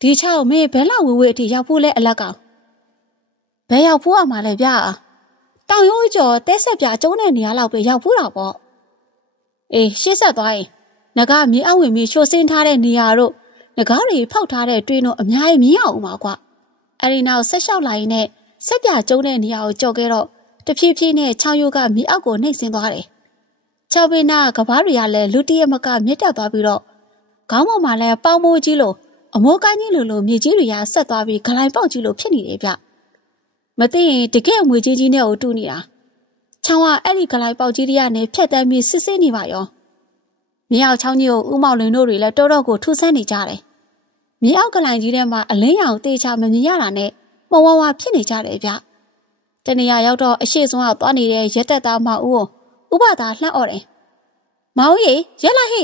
ဒီချောင်းမင်းဘယ်လောက်ဝေဝေးအထိရောက်ဖို့လဲအလက်ကောင်ဘယ်ရောက်ဖို့အမှလဲဗျတောင်ရိုးကျော်တဲဆက်ပြကျုံးတဲ့နေရာလောက်ပဲရောက်ဖို့တော့ပေါ့အေးရှေ့ဆက်သွားရင်ငကားမြေအဝင်မြေရှို့ဆင်းထားတဲ့နေရာတို့ငကားတွေဖောက်ထားတဲ့တွင်းတို့အများကြီးမြင်အောင်ပါကွာအဲဒီနောက်ဆက်လျှောက်လာရင်နဲ့ဆက်ပြကျုံးတဲ့နေရာကိုကြော်ခဲ့တော့တဖြည်းဖြည်းနဲ့ချောင်းရိုးကမြေအောက်ကိုနှိမ့်ဆင်းသွားတယ်ချောင်းပင်နာကဘားတွေကလည်းလူတရက်မကမြစ်တက်သွားပြီးတော့ခေါင်းပေါ်မှာလည်းပေါင်းမိုးကြီးလို့အမိုးကိုင်းကြီးလိုမြေကြီးတွေကဆက်သွားပြီးဂလိုင်ပေါက်ကြီးလိုဖြစ်နေတယ်ဗျမသိရင်တကယ်ငွေကြီးကြီးနဲ့ကိုတူနေတာချောင်းကအဲ့ဒီဂလိုင်ပေါက်ကြီးတွေကနေဖြတ်တန်းပြီးစစ်စစ်နေပါရောမြေအောက်ချောင်းကြီးကိုဥမောင်လင်းတို့တွေလည်းတော်တော်ကိုထူဆန်းနေကြတယ်မြေအောက်ဂလိုင်ကြီးထဲမှာအလင်းရောင်တေချာမမြင်ရတာနဲ့မဝဝဖြစ်နေကြတယ်ဗျတနေရာရောက်တော့အရှိဆုံးကသွားနေတဲ့ရက်တက်သားမောင်ဦးကိုဥပဒါလှမ်းអော်တယ်မောင်ကြီးရက်လိုက်ဟိ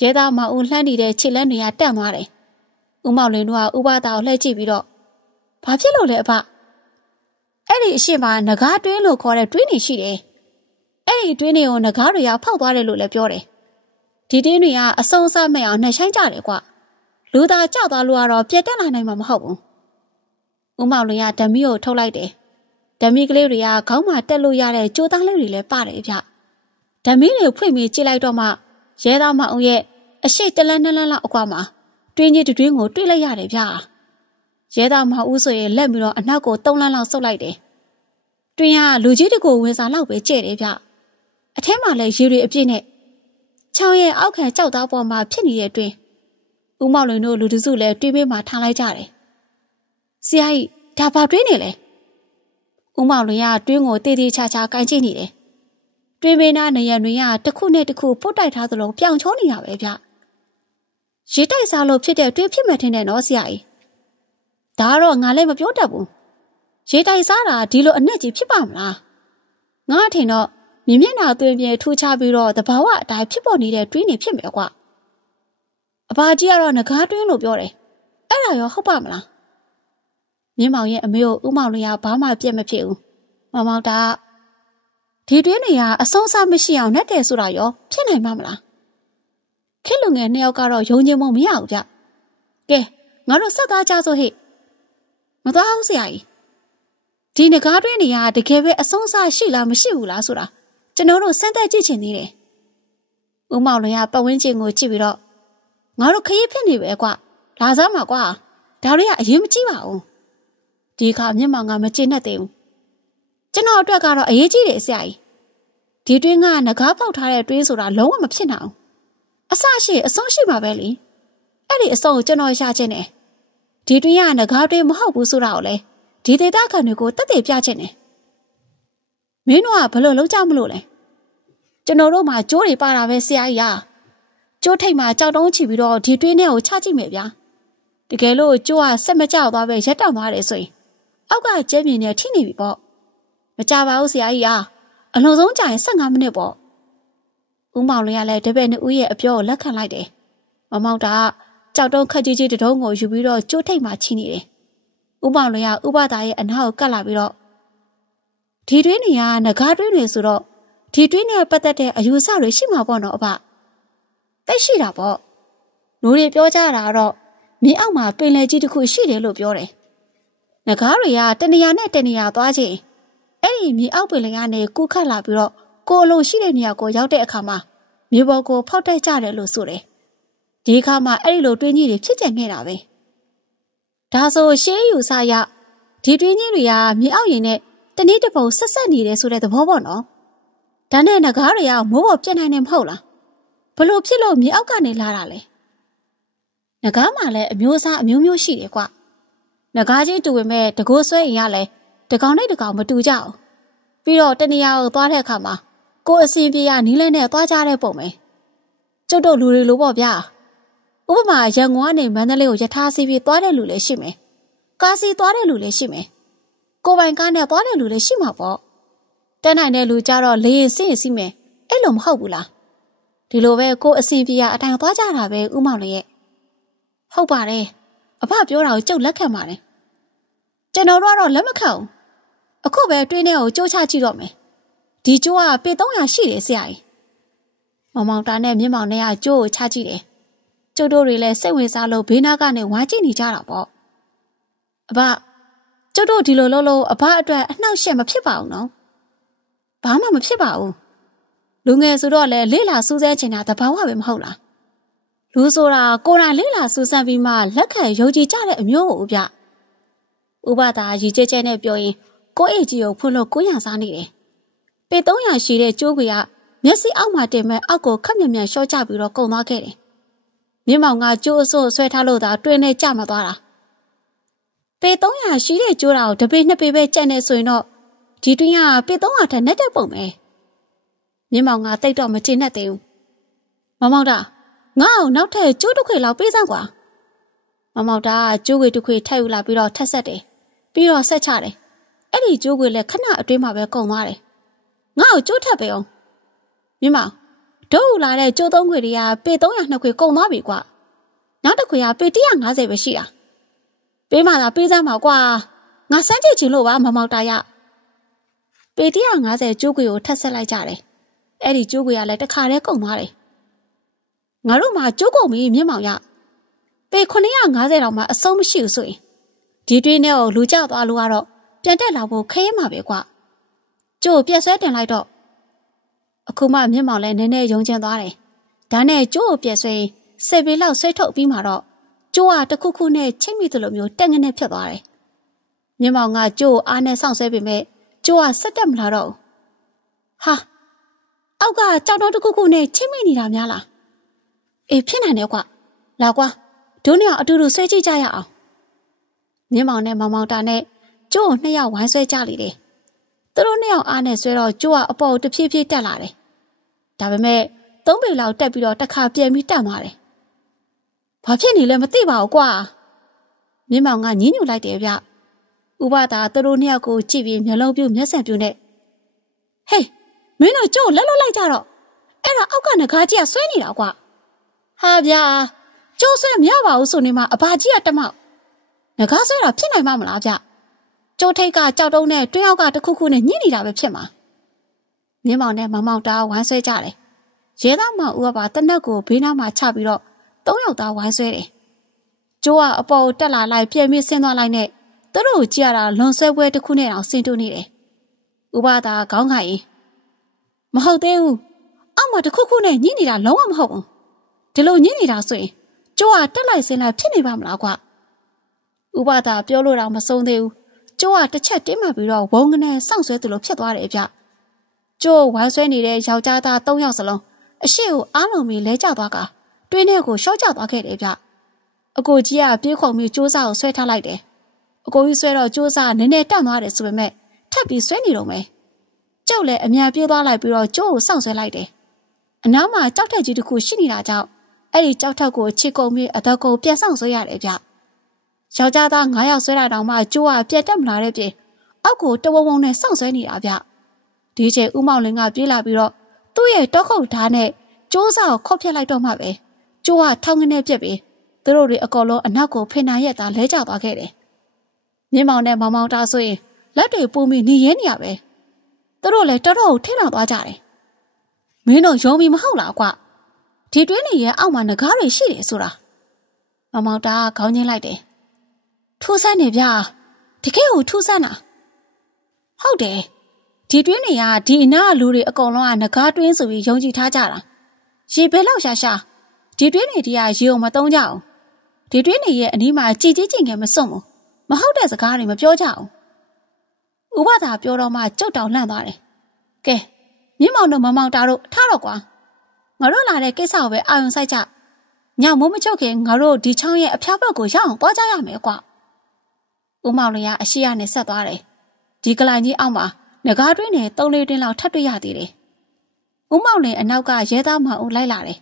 ရဲသားမောင်ဦးလှမ်းနေတဲ့ခြေလမ်းတွေကတန့်သွားတယ်ဦးမောင်လင်းတို့ကဥပဒါကိုလှည့်ကြည့်ပြီးတော့ဘာဖြစ်လို့လဲအဖအဲ့ဒီအရှိမငကားတွင်းလို့ခေါ်တဲ့တွင်းနေရှိတယ်အဲ့ဒီတွင်းတွေကိုငကားတွေကဖောက်သွားတယ်လို့လည်းပြောတယ်ဒီတွင်းတွေကအစုံအစမဲ့အောင်နှိုက်ဆိုင်ကြတယ်ကွလူသားကြောက်သွားလို့ကတော့ပြက်တက်လာနိုင်မှာမဟုတ်ဘူးဦးမောင်လင်းကဓမီကိုထုတ်လိုက်တယ်ဓမီကလေးတွေကခေါင်းမှာတက်လို့ရတဲ့ကြိုးသားလေးတွေလည်းပါတယ်ဗျဓမီတွေဖွင့်ပြီးကြည့်လိုက်တော့မှရဲသားမောင်ရဲ့အရှိတလန်း2လန်းလောက်အကွာမှာတွင်းကြီးတွင်းကိုတွေ့လိုက်ရတယ်ဗျရဲသားမောင်ဦးဆိုရင်လက်ပြီးတော့အနောက်ကို3လန်းလောက်ဆုပ်လိုက်တယ်တွင်းကလူကြီးတကူဝင်စားလောက်ပဲကျဲ့တယ်ဗျအထဲမှာလည်းရေတွေအပြည့်နဲ့ချောင်းရဲ့အောက်ခံကြောက်သားပေါ်မှာဖြစ်နေတဲ့တွင်းဦးမောင်လင်းတို့လူတစုလည်းတွင်းဘေးမှာထားလိုက်ကြတယ်ဆရာကြီးဒါဘာတွင်းနေလဲဦးမောင်လင်းကတွင်းကိုတေးသေးချာချာကန်ကြည့်နေတယ်တွင်းဘေးနားနေရတွေကတစ်ခုနဲ့တစ်ခုပုတ်တိုက်ထားသလိုပြောင်ချောနေရပဲဗျရေတိုက်စားလို့ဖြစ်တဲ့တွင်းဖြစ်မှထင်တယ်နော်ဆရာကြီးဒါတော့ငါလည်းမပြောတတ်ဘူးရေတိုက်စားတာဒီလိုအနက်ကြီးဖြစ်ပါမလားငါအထင်တော့မြင်မျက်နှာသွင်းပြဲထူးခြားပြီးတော့တဘာဝအတိုင်းဖြစ်ပေါ်နေတဲ့တွင်းနေဖြစ်မယ်ကွာအဘာကြီးကတော့ငကားတွင်းလို့ပြောတယ်အဲ့ဒါရောဟုတ်ပါမလားမြင်းမောင်ရဲ့အမေကိုဦးမောင်လင်းကဘာမှပြက်မဖြစ်ဘူးမောင်မောင်တာဒီတွင်းနေကအဆုံးအစမရှိအောင်နဲ့တယ်ဆိုတာရောဖြစ်နိုင်မှာမလားခေလူငယ်2ယောက်ကတော့ယုံကြည်မှုမရဘူးဗျကဲငါတို့ဆက်သားကြဆိုဟိမသွားအောင်ဆရာကြီးဒီငကားတွင်းနေကတကယ်ပဲအဆုံးအစရှိလားမရှိဘူးလားဆိုတာကျွန်တော်တို့စမ်းသပ်ကြည့်ချင်သေးတယ်ဦးမောင်လင်းကပတ်ဝန်းကျင်ကိုကြည့်ပြီးတော့ငါတို့ခရီးဖြစ်နေပဲကွာလာစမ်းပါကွာဒါတွေကအရေးမကြီးပါဘူးဒီခါမျက်မှောင်ကမကျေနပ်သေးဘူးကျွန်တော်အတွက်ကတော့အရေးကြီးတယ်ဆရာကြီးဒီတွင်းကငကားပေါက်ထားတဲ့တွင်းဆိုတာလုံးဝမဖြစ်နိုင်အောင်အစရှိအဆုံးရှိမှာပဲလေအဲ့ဒီအဆုံးကိုကျွန်တော်ရှာချင်တယ်ဒီတွင်းကငကားတွင်းမဟုတ်ဘူးဆိုတာကိုလေဒီဒေသခံတွေကိုတက်တည်ပြချင်တယ်မင်းတို့ကဘယ်လိုလုပ်ကြမလို့လဲကျွန်တော်တို့မှာကြိုးတွေပါတာပဲဆရာကြီးကျိုးထိတ်မှာကြောက်တုံးချပြီးတော့ဒီတွင်းထဲကိုချကြည့်မယ်ဗျာတကယ်လို့ကျိုးကဆက်မကြောက်သွားပဲရက်တောင်သွားတယ်ဆိုရင်အောက်ကကျဲမြင်နေထိနေပြီပေါ့မကြပါဘူးဆရာကြီး အလုံးစုံကြာရင်15မိနစ်ပေါ့ဦးမောင်လွင်ကလည်းတပည့်နှစ်ဦးရဲ့အပြောကိုလက်ခံလိုက်တယ်မမောင်တာကြောက်တုံးခက်ကြီးတတုံးကိုယူပြီးတော့ကျိုးထိတ်မှချီနေတယ်ဦးမောင်လွင်ကဥပဒါရဲ့အနားကိုကတ်လာပြီးတော့ဒီတွင်းနေရငကားတွင်းတွေဆိုတော့ဒီတွင်းနဲ့ပတ်သက်တဲ့အယူဆတွေရှိမှာပေါ့နော်အဖသိရှိတာပေါ့လူတွေပြောကြတာတော့မြေအောက်မှာပင်လယ်ကြီးတစ်ခုရှိတယ်လို့ပြောတယ်ငကားတွေကတနေရာနဲ့တနေရာသွားချင်းအဲ့ဒီမြေအောက်ပင်လယ်ကနေကူးခတ်လာပြီးတော့ကိုအလိုရှိတဲ့နေရာကိုရောက်တဲ့အခါမှာမြေပေါ်ကိုဖောက်တက်ကြတယ်လို့ဆိုတယ်ဒီအခါမှာအဲ့ဒီလိုတွင်းကြီးတွေဖြစ်ကျန်ခဲ့တာပဲဒါဆိုရှေးယူဆရဒီတွင်းကြီးတွေကမြေအောက်ရင်နဲ့တနည်းတစ်ပုံဆက်ဆက်နေတယ်ဆိုတဲ့သဘောပေါ့နော်ဒါနဲ့ငကားတွေကမိုးပေါ်ပြတ်နိုင်နေမဟုတ်လားဘလို့ဖြစ်လို့မြေအောက်ကနေလာတာလဲငကားမှလည်းအမျိုးအစားအမျိုးမျိုးရှိတယ်ကွငကားကြီးတူပေမဲ့တကိုးဆွဲရင်ရလဲတကောင်နဲ့တကောင်မတူကြအောင်ပြီးတော့တနေရာကိုသွားတဲ့အခါမှာကိုယ်အစီပြေရနီးလဲနဲ့သွားကြတဲ့ပုံပဲကျုပ်တို့လူတွေလိုပေါ့ဗျာဥပမာရန်ကုန်ကနေမန္တလေးကိုယထာစီပြေသွားတဲ့လူလည်းရှိမယ်ကားစီသွားတဲ့လူလည်းရှိမယ်ကိုပိုင်ကားနဲ့သွားတဲ့လူလည်းရှိမှာပေါ့တက်နိုင်တဲ့လူကြတော့လေရင်စီးရင်စီးမယ်အဲ့လိုမဟုတ်ဘူးလားဒီလိုပဲကိုယ်အစီပြေရအတိုင်းသွားကြတာပဲဥမောင်လေးရဲ့ဟုတ်ပါတယ်အဖပြောတာကိုကျုပ်လက်ခံပါတယ်ကျွန်တော်တို့ကတော့လက်မခံဘူးအခုပဲတွင်းထဲကိုကြိုးချကြည့်တော့မယ်ဒီကြိုးကပေ300ရှိတယ်ဆရာကြီးမောင်မောင်တာနဲ့မြင့်မောင်နဲ့ကကြိုးကိုချကြည့်တယ်ကျုပ်တို့တွေလည်းစိတ်ဝင်စားလို့ဘေးနားကနေဝါကြည့်နေကြတာပေါ့အဖကျုပ်တို့ဒီလိုလုပ်လို့အဖအတွက်အနှောက်အယှက်မဖြစ်ပါဘူးနော်ဘာမှမဖြစ်ပါဘူးလူငယ်ဆိုတော့လည်းလေးလာစူးစမ်းချင်တာတဘာဝပဲမဟုတ်လားလူဆိုတာကိုယ်တိုင်လေးလာစူးစမ်းပြီးမှလက်ခံယုံကြည်ကြတဲ့အမျိုးကိုဗျဥပဒါရည်ကြဲကြဲနဲ့ပြောရင်ကိုယ့်အိတ်ကြီးကိုဖွင့်လို့ကိုယ်ရစားနေတယ်ပေ300ရှိတဲ့ကျိုးကမျက်စိအောက်မှာတင်မဲ့အောက်ကိုခက်မြက်မြက်ရှော့ချပြီးတော့ကုံသွားခဲ့တယ်မြင့်မောင်ကကျိုးအစိုးဆွဲထားလို့သာတွင်းနဲ့ကြမသွားတာပေ300ရှိတဲ့ကျိုးတာကိုတပေ2ပေပဲကြက်နေဆိုရင်တော့ဒီတွင်းကပေ300ထက်နဲ့တဲ့ပုံပဲမြင့်မောင်ကတိတ်တော့မကျေနပ်သေးဘူးမောင်မောင်တာငါ့အောင်နောက်ထပ်ကျိုးတစ်ခွေလောက်ပေးစမ်းကွာမောင်မောင်တာကျိုးခွေတစ်ခွေထပ်ယူလာပြီးတော့ထက်ဆက်တယ်ပြီးတော့ဆက်ချတယ်အဲ့ဒီကျိုးခွေလည်းခဏအတွင်းမှာပဲကုန်သွားတယ်ငါ့ကိုကျိုးထပ်ပေးအောင်မြင့်မောင်ဒုတ်လာတဲ့ကျိုး3ခွေတွေကပေ302ခွေကုန်သွားပြီကွာနောက်တစ်ခွေကပေ150ပဲရှိတာပေးမှသာပေးစမ်းပါကွာငါစမ်းကြည့်ချင်လို့ပါမောင်မောင်တာရပေ150ကျိုးခွေကိုထပ်ဆက်လိုက်ကြတယ်အဲ့ဒီကျိုးခွေကလည်းတစ်ခါတည်းကုန်သွားတယ်ငါတို့မှကျိုးကုန်ပြီမြင့်မောင်ရပေ950တောင်မှအဆုံးမရှိဘူးဆိုရင်ဒီတွင်းထဲကိုလူကျသွားလို့ကတော့ပြန်တက်လာဖို့ခဲရမှာပဲကွာကျိုးပြက်ဆွဲတင်လိုက်တော့အခုမှမြင့်မောင်လည်းနည်းနည်းယုံကျင်သွားတယ်ဒါနဲ့ကျိုးကိုပြက်ဆွဲ10ပေလောက်ဆွဲထုတ်ပြီးမှတော့ကျိုးကတခုခုနဲ့ချိတ်မိသလိုမျိုးတက်ငနဲ့ဖြစ်သွားတယ်မြင့်မောင်ကကျိုးကိုအားနဲ့စောင့်ဆွဲပေမဲ့ကျိုးကဆက်တက်မလာတော့ဘူးဟာအောက်ကကြောက်တော့တခုခုနဲ့ချိတ်မိနေတာများလားအေးဖြစ်နိုင်တယ်ကွာလာကွာဒုနှစ်ယောက်အတူတူဆွဲကြည့်ကြရအောင်မြင့်မောင်နဲ့မောင်မောင်တာနဲ့ကျိုးကို2ယောက်ဝိုင်းဆွဲကြလိမ့်တယ်သူတို့2ယောက်အားနဲ့ဆွဲတော့ကျိုးကအပေါ်တဖြည်းဖြည်းတက်လာတယ်ဒါပေမဲ့3ပေလောက်တက်ပြီးတော့တစ်ခါပြန်ပြီးတက်သွားတယ်ဘာဖြစ်နေလဲမသိပါဘူးကွာမြင့်မောင်ကညှင်းညူလိုက်တယ်ဗျဥပဒါသူတို့2ယောက်ကိုကြည့်ပြီးမျက်လုံးပြူမျက်စံပြူနဲ့ဟေးမင်းတို့ကျိုးလက်လွတ်လိုက်ကြတော့အဲ့ဒါအောက်ကငကားကြီးကဆွဲနေတာကွာဟာဗျာကျိုးဆွဲမရပါဘူးဆိုနေမှအဘာကြီးကတမောက်ငကားဆွဲတာဖြစ်နိုင်မှာမလားဗျကျိုးထိတ်ကကြောက်တုံးနဲ့တွင်းအောက်ကတခုခုနဲ့ညှိနေတာပဲဖြစ်မှာမြင်းမောင်နဲ့မောင်မောင်တာဝိုင်းဆွဲကြတယ်ရဲသားမောင်ဦးကပါတနက်ကိုဘေးနားမှာချပြီးတော့3ယောက်သားဝိုင်းဆွဲတယ်ကျိုးကအပေါ်တက်လာလိုက်ပြန်ပြီးဆင်းသွားလိုက်နဲ့သူတို့ကိုကြည့်ရတာလွန်ဆွဲပွဲတစ်ခုနဲ့အောင်ဆင်းတူနေတယ်ဥပဒါခေါင်းခိုင်မဟုတ်သေးဘူးအောက်မှာတခုခုနဲ့ညှိနေတာလုံးဝမဟုတ်ဘူးဒီလိုညှိနေတာဆိုရင်ကျိုးကတက်လိုက်ဆင်းလိုက်ဖြစ်နေပါမလားကွာဥပဒါပြောလို့တော့မဆုံးသေးဘူးကျိုးကတစ်ချက်တင်းမှပြီးတော့ဝုန်းကနေစောင့်ဆွဲသူလိုဖြစ်သွားတယ်ဗျကျိုးဝိုင်းဆွဲနေတဲ့ယောက်ျားသား3ယောက်စလုံးအရှိကိုအားလုံးပြီးလဲကျသွားကတွင်းထဲကိုရှော့ကျသွားခဲ့တယ်ဗျအကိုကြီးကပြေးခုံပြီးကျိုးစားကိုဆွဲထားလိုက်တယ်အကိုကြီးဆွဲတော့ကျိုးစားနည်းနည်းတက်သွားတယ်ဆိုပေမဲ့ထပ်ပြီးဆွဲနေတော့မယ်ကျုပ်လည်းအမြန်ပြေးသွားလိုက်ပြီးတော့ကျိုးကိုစောင့်ဆွဲလိုက်တယ်အနားမှာကြောက်ထက်ကြီးတစ်ခုရှိနေတာကြောင့်အဲ့ဒီကြောက်ထက်ကိုချစ်ကုံပြီးအသက်ကိုပြန်ဆောင်ဆွဲရတယ်ဗျယောက်ျားသား9ယောက်ဆွဲတာတောင်မှကျိုးကပြတ်တက်မလာတဲ့ပြင်အောက်ကိုတဝုံဝုံနဲ့စောင့်ဆွဲနေတာဗျ ဒီချိန်ဦးမောင်လင်းကပြေးလာပြီးတော့သူ့ရဲ့တောခုတ်ဓာတ်နဲ့ကျိုးစားကိုခောက်ပြက်လိုက်တော့မှပဲကျိုးကထောင်းကနေပြက်ပြီးသူတို့တွေအကောလုံးအနောက်ကိုဖိနှံရက်သားလဲကျသွားခဲ့တယ်မြင်းမောင်နဲ့မောင်မောင်တာဆိုရင်လက်တွေပူမိနေရင်းနေရပဲသူတို့လည်းတော်တော်ကိုထိတ်လန့်သွားကြတယ်မင်းတို့ယုံပြီးမဟုတ်လားကွဒီတွင်းနေရဲ့အောက်မှာငကားတွေရှိတယ်ဆိုတာမောင်မောင်တာကခေါင်းချင်းလိုက်တယ်ထူးဆန်းနေဗျာတကယ်ကိုထူးဆန်းတာဟုတ်တယ်ဒီတွင်းနေကဒီအနာလူတွေအကုန်လုံးကငကားတွင်းဆိုပြီးယုံကြည်ထားကြတာရေဘဲလောက်ရှာရှာဒီတွင်းနေတီးကရေုံမသုံးကြအောင်ဒီတွင်းနေရဲ့အနီးမှာကြည်ကြည်ကျင်ငယ်မစွန့်ဘူးမဟုတ်တဲ့စကားတွေမပြောကြအောင်ဥပဒါပြောတော့မှကြုတ်တောင်လှန့်သွားတယ်ကဲမြင့်မောင်တို့မမောင်တာတို့ထားတော့ကွာငါတို့လာတဲ့ကိစ္စကိုပဲအာရုံစိုက်ကြညမိုးမချုပ်ခင်ငါတို့ဒီချောင်းရဲ့အဖျားဘက်ကိုရောက်အောင်သွားကြရမယ်ကွဦးမောင်လင်းကအရှိရနဲ့ဆက်သွားတယ်ဒီကလိုင်ကြီးအောက်မှာငကားတွင်းနဲ့3-4တွင်းလောက်ထပ်တွေ့ရသေးတယ်ဦးမောင်လင်းအနောက်ကရဲသားမအောင်လိုက်လာတယ်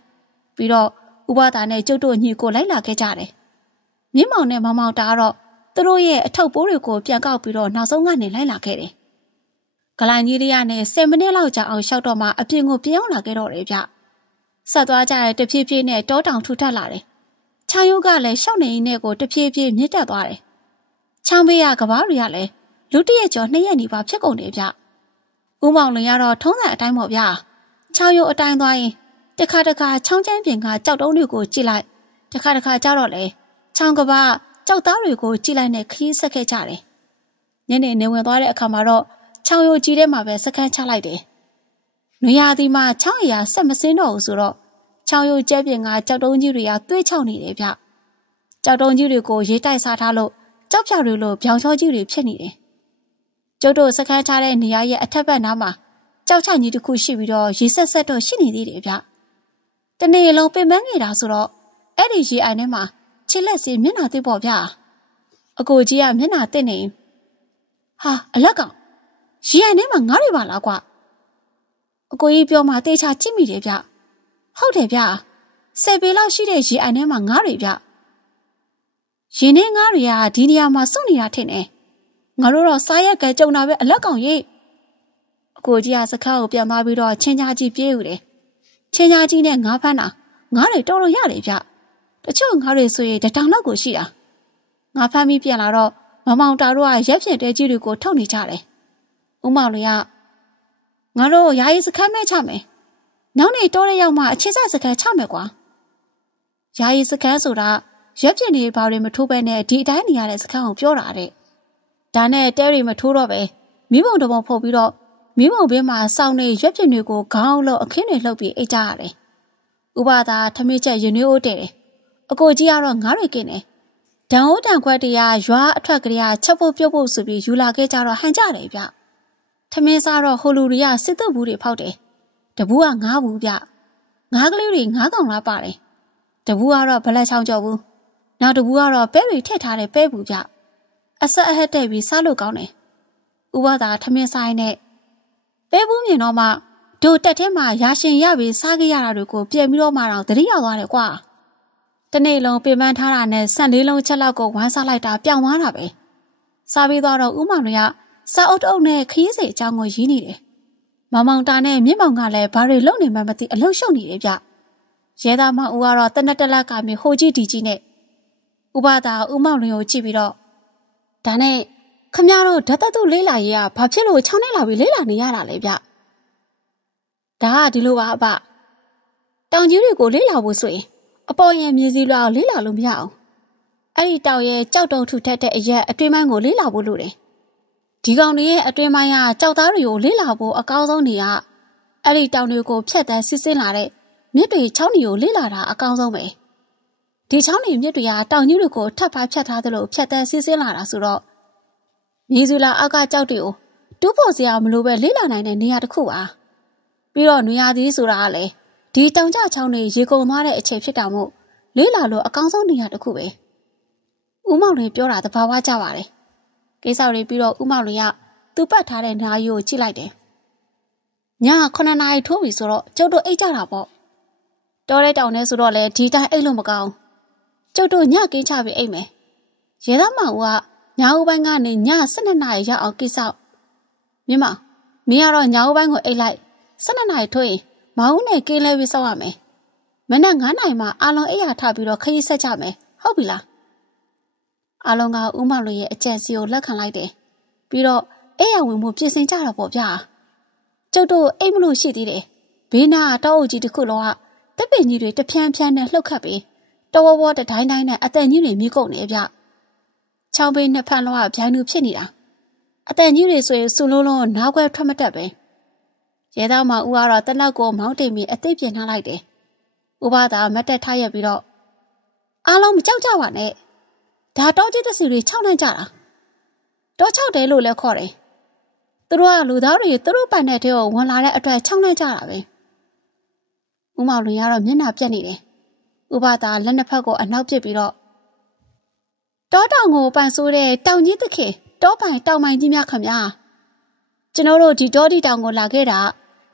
ပြီးတော့ဥပဒါနဲ့ကျုပ်တို့ညီကိုလိုက်လာခဲ့ကြတယ်မြင့်မောင်နဲ့မောင်မောင်တာကတော့သူတို့ရဲ့အထုပ်ပိုးတွေကိုပြန်ကောက်ပြီးတော့နောက်ဆုံးကနေလိုက်လာခဲ့တယ်ကလိုင်ကြီးလေးကနဲ့10မိနစ်လောက်ကြာအောင်ရှောက်တော့မှအပြင်ကိုပြောင်းလာခဲ့တော့တယ်ဗျဆက်သွားကြတဲ့တဖြည်းဖြည်းနဲ့တောတောင်ထူထပ်လာတယ်ချောင်းရုပ်ကလည်းရှောက်နေရင်းနဲ့ကိုတဖြည်းဖြည်းမြင့်တက်သွားတယ်ချောင်းဘေးကကဘာတွေကလည်းလူတစ်ရက်ကျော်2ရက်နေပါဖြစ်ကုန်တယ်ဗျဦးမောင်လင်ကတော့ထုံးစံအတိုင်းပေါ့ဗျာချောင်းရုပ်အတိုင်းသွားရင်တခါတခါချောင်းကျန်းပြင်ကကြောက်တုံးတွေကိုကြည့်လိုက်တခါတခါကြတော့လေချောင်းကဘာကြောက်သားတွေကိုကြည့်လိုက်နဲ့ခရီးဆက်ခဲ့ကြတယ်ညနေနေဝင်သွားတဲ့အခါမှာတော့ချောင်းရုပ်ကြီးထဲမှာပဲစခန်းချလိုက်တယ်နွေရာသီမှာချောင်းအရာဆက်မစင်းတော့ဘူးဆိုတော့ချောင်းရုပ်ကျဲပြင်ကကြောက်တုံးကြီးတွေကသွေးချောက်နေတယ်ဗျကြောက်တုံးကြီးတွေကိုရေးတိုက်စားထားလို့ကြောက်ဖြောက်တွေလို့ပြောင်ချောကြီးတွေဖြစ်နေတယ်ကျုပ်တို့စခန်းချတဲ့နေရာရဲ့အထက်ဘက်နားမှာကြောက်ချကြီးတစ်ခုရှိပြီးတော့ရေဆက်ဆက်တော့ရှိနေသေးတယ်ဗျတနေ့လုံးပင်ပန်းနေတာဆိုတော့အဲ့ဒီရေအိုင်ထဲမှာခြေလက်စီမျက်နှာတစ်ပေါ့ဗျအကိုကြီးကမျက်နှာတစ်နေဟာအလက်ကောင်ရေအိုင်ထဲမှာငါးတွေပါလားကွအကိုကြီးပြောမှတေချာကြည့်မိတယ်ဗျဟုတ်တယ်ဗျ10ပေလောက်ရှိတဲ့ရေအိုင်ထဲမှာငါးတွေဗျရင်ထဲငါးတွေကဒီနေရာမှာစုနေတာထင်တယ်ငါတို့တော့စားရက်ကကြုံတာပဲအလက်ကောင်ရိပ်အကိုကြီးကစခါကိုပြန်သွားပြီးတော့ချင်းချာကြီးပြေးဦးတယ်ချင်းချာကြီးနဲ့ငါးဖမ်းတာငါးတွေတော်တော်ရတယ်ဗျတချို့ငါးတွေဆိုရင်တောင်လောက်ကိုရှိတာငါဖမ်းပြီးပြန်လာတော့မမောင်တာတို့ကရက်ဖြစ်တဲ့ကြီးတွေကိုထုတ်နေကြတယ်ဦးမောင်လေးကငါတို့ယာယီစခန်းမဲ့ချမယ်နောက်နေ့တောထဲရောက်မှအခြေဆက်စခန်းချမယ်ကွာယာယီစခန်းဆိုတာရက်ဖြစ်နေဘာတွေမထိုးပဲနဲ့ဒီအတိုင်းနေရတဲ့စခန်းကိုပြောတာတဲ့ဒါနဲ့တဲတွေမထိုးတော့ပဲမိဘုံတဘုံဖုတ်ပြီးတော့မိဘုံဘေးမှာစောင်းနေရက်ဖြစ်တွေကိုခေါင်းလို့အခင်းတွေလှုပ်ပြီးအိတ်ကြရတယ်ဥပဒါထမင်းချက်ရင်နှွေးအိုးတဲ့တယ်အကိုကြီးကတော့ငါးတွေကင်းတယ်ဒံအိုးတန်ခွက်တရားရွာအထွက်ကလေးချက်ဖို့ပြုတ်ဖို့ဆိုပြီးယူလာခဲ့ကြတော့ဟန်ကြတယ်ဗျထမင်းစားတော့ဟိုလူတွေကစစ်တုပ်ဘူးတွေဖောက်တယ်တဘူးကငါးဘူးဗျငါးကလေးတွေငါးကောင်လားပါတယ်တဘူးကတော့ဗလက်ချောင်းကြော်ဘူးနောက်တဘူးကတော့ပဲတွေထည့်ထားတဲ့ပဲဘူးဗျအဆက်အဟက်တဲ့ပြီးစားလို့ကောင်းတယ်ဥပဒါထမင်းဆိုင်နဲ့ပဲဘူးမြင်တော့မှတို့တက်ထဲမှာရာရှင်ရပြီးစားခဲ့ရတာတွေကိုပြင်ပြီးတော့မှတော့တတိရောက်သွားတယ်ကွာတနေ့လုံးပင်ပန်းထားတာနဲ့14လုံးချက်လောက်ကိုဝမ်းစားလိုက်တာပြောင်းသွားတာပဲစားပြီးတော့ဥမောင်တွေကစားအုပ်တုပ်နဲ့ခရီးစိအကြောင်းကိုရင်းနေတယ်မောင်မောင်တာနဲ့မြင့်မောင်ကလည်းဘာတွေလုပ်နေမှမသိအလုပ်ရှုပ်နေတယ်ဗျရဲသားမဦးကတော့တနက်တလက်ကမြေဟိုကြီးဒီကြီးနဲ့ဥပဒါဥမောင်လင်းကိုကြည့်ပြီးတော့ဒါနဲ့ခမရတို့ဓာတ်သက်သူလေးလာရေးကဘာဖြစ်လို့6နှစ်လောက်ပြီးလေးလာနေရတာလဲဗျဒါကဒီလိုပါအဖတောင်ကြီးတွေကိုလေးလာဖို့ဆိုရင်အပေါ်ရင်မြေစီလွှာကိုလေးလာလို့မရအောင်အဲ့ဒီတောင်ရဲ့ကြောက်တုံထူထက်တဲ့အရက်အတွင်းပိုင်းကိုလေးလာဖို့လိုတယ်ဒီကောင်တွေရဲ့အတွင်းပိုင်းကကြောက်သားတွေကိုလေးလာဖို့အကောင်းဆုံးနေရအဲ့ဒီတောင်တွေကိုဖြတ်တန်းစစ်စင်းလာတဲ့မြစ်တွေချောင်းတွေကိုလေးလာတာအကောင်းဆုံးပဲဒီချောင်းတွေမြစ်တွေကတောင်ကြီးတွေကိုထပ်ဖားဖြတ်ထားသလိုဖြတ်တန်းစစ်စင်းလာတာဆိုတော့မြေစီလာအောက်ကကြောက်တွေကိုတူးဖို့စရာမလိုပဲလေးလာနိုင်တဲ့နေရာတစ်ခုပါပြီးတော့နွေရာသီဆိုတာကလည်းဒီတောင်ကျချောင်းတွေရေကုန်သွားတဲ့အချိန်ဖြစ်တာမို့လေးလာလို့အကောင်းဆုံးနေရာတစ်ခုပဲဦးမောင်လေးပြောတာသဘာဝကျပါတယ်ကိစ္စတွေပြီးတော့ဦးမောင်လေးကသူ့ပတ်ထားတဲ့နာရီကိုကြည့်လိုက်တယ်ည9နာရီထိုးပြီဆိုတော့ကျုပ်တို့အိတ်ကြတာပေါ့တော်တဲ့တောင်ထဲဆိုတော့လေဒီတိုင်းအိတ်လို့မကောင်းကျုပ်တို့ညကင်းချပြီးအိတ်မယ်ရဲသားမောင်ကညဦးပိုင်းကနေည12နာရီရောက်အောင်ကိစ္စမြမမ မင်းကတော့ညောင်ပိုင်းကိုအိတ်လိုက်12နာရီထိုးရင်မောင်နဲ့ကင်းလဲပြီးစောက်ရမယ်မနက်9နာရီမှအာလုံးအိတ်ရထားပြီးတော့ခရီးဆက်ကြမယ်ဟုတ်ပြီလားအာလုံးကဦးမောင်လွင်ရဲ့အကြံစီကိုလက်ခံလိုက်တယ်ပြီးတော့အိတ်ရဝင်မှုပြင်ဆင်ကြတာပေါ့ဗျာကျုပ်တို့အိတ်မလို့ရှိသေးတယ်ဘေးနာတောအုပ်ကြီးတစ်ခုလုံးကတပ်ပင်ကြီးတွေတဖြန်းဖြန်းနဲ့လှုပ်ခတ်ပြီးတော်ဝေါတတိုင်းတိုင်းနဲ့အတန်ကြီးတွေမြည်ကုန်နေဗျချောင်းပေးနှစ်ဖက်လုံးကဗျိုင်းလူဖြစ်နေတာအတန်ကြီးတွေဆိုရင်စူလုံးလုံးနားခွဲထွက်မတတ်ပဲရဲသားမဦးကတော့တနက်ကိုမောင်းတင်ပြီးအသိပြင်ထားလိုက်တယ်ဥပဒါမတ်တက်ထားရပြီးတော့အားလုံးမကြောက်ကြပါနဲ့ဒါတော့ကြီးတဆူတွေခြောက်နှံ့ကြတာတော့ခြောက်တယ်လို့လည်းခေါ်တယ်သူတို့ကလူသားတွေသူတို့ပိုင်တဲ့တဲကိုဝင်လာတဲ့အတွက်ခြောက်နှံ့ကြတာပဲဦးမောင်လွင်ကတော့မျက်နှာပြက်နေတယ်ဥပဒါလက်နှစ်ဖက်ကိုအနောက်ပစ်ပြီးတော့တောတောင်ကိုပန်ဆိုးတဲ့တောင်ကြီးသခင်တောပိုင်တောင်မိုင်ကြီးများခမများကျွန်တော်တို့ဒီတောဒီတောင်ကိုလာခဲ့တာ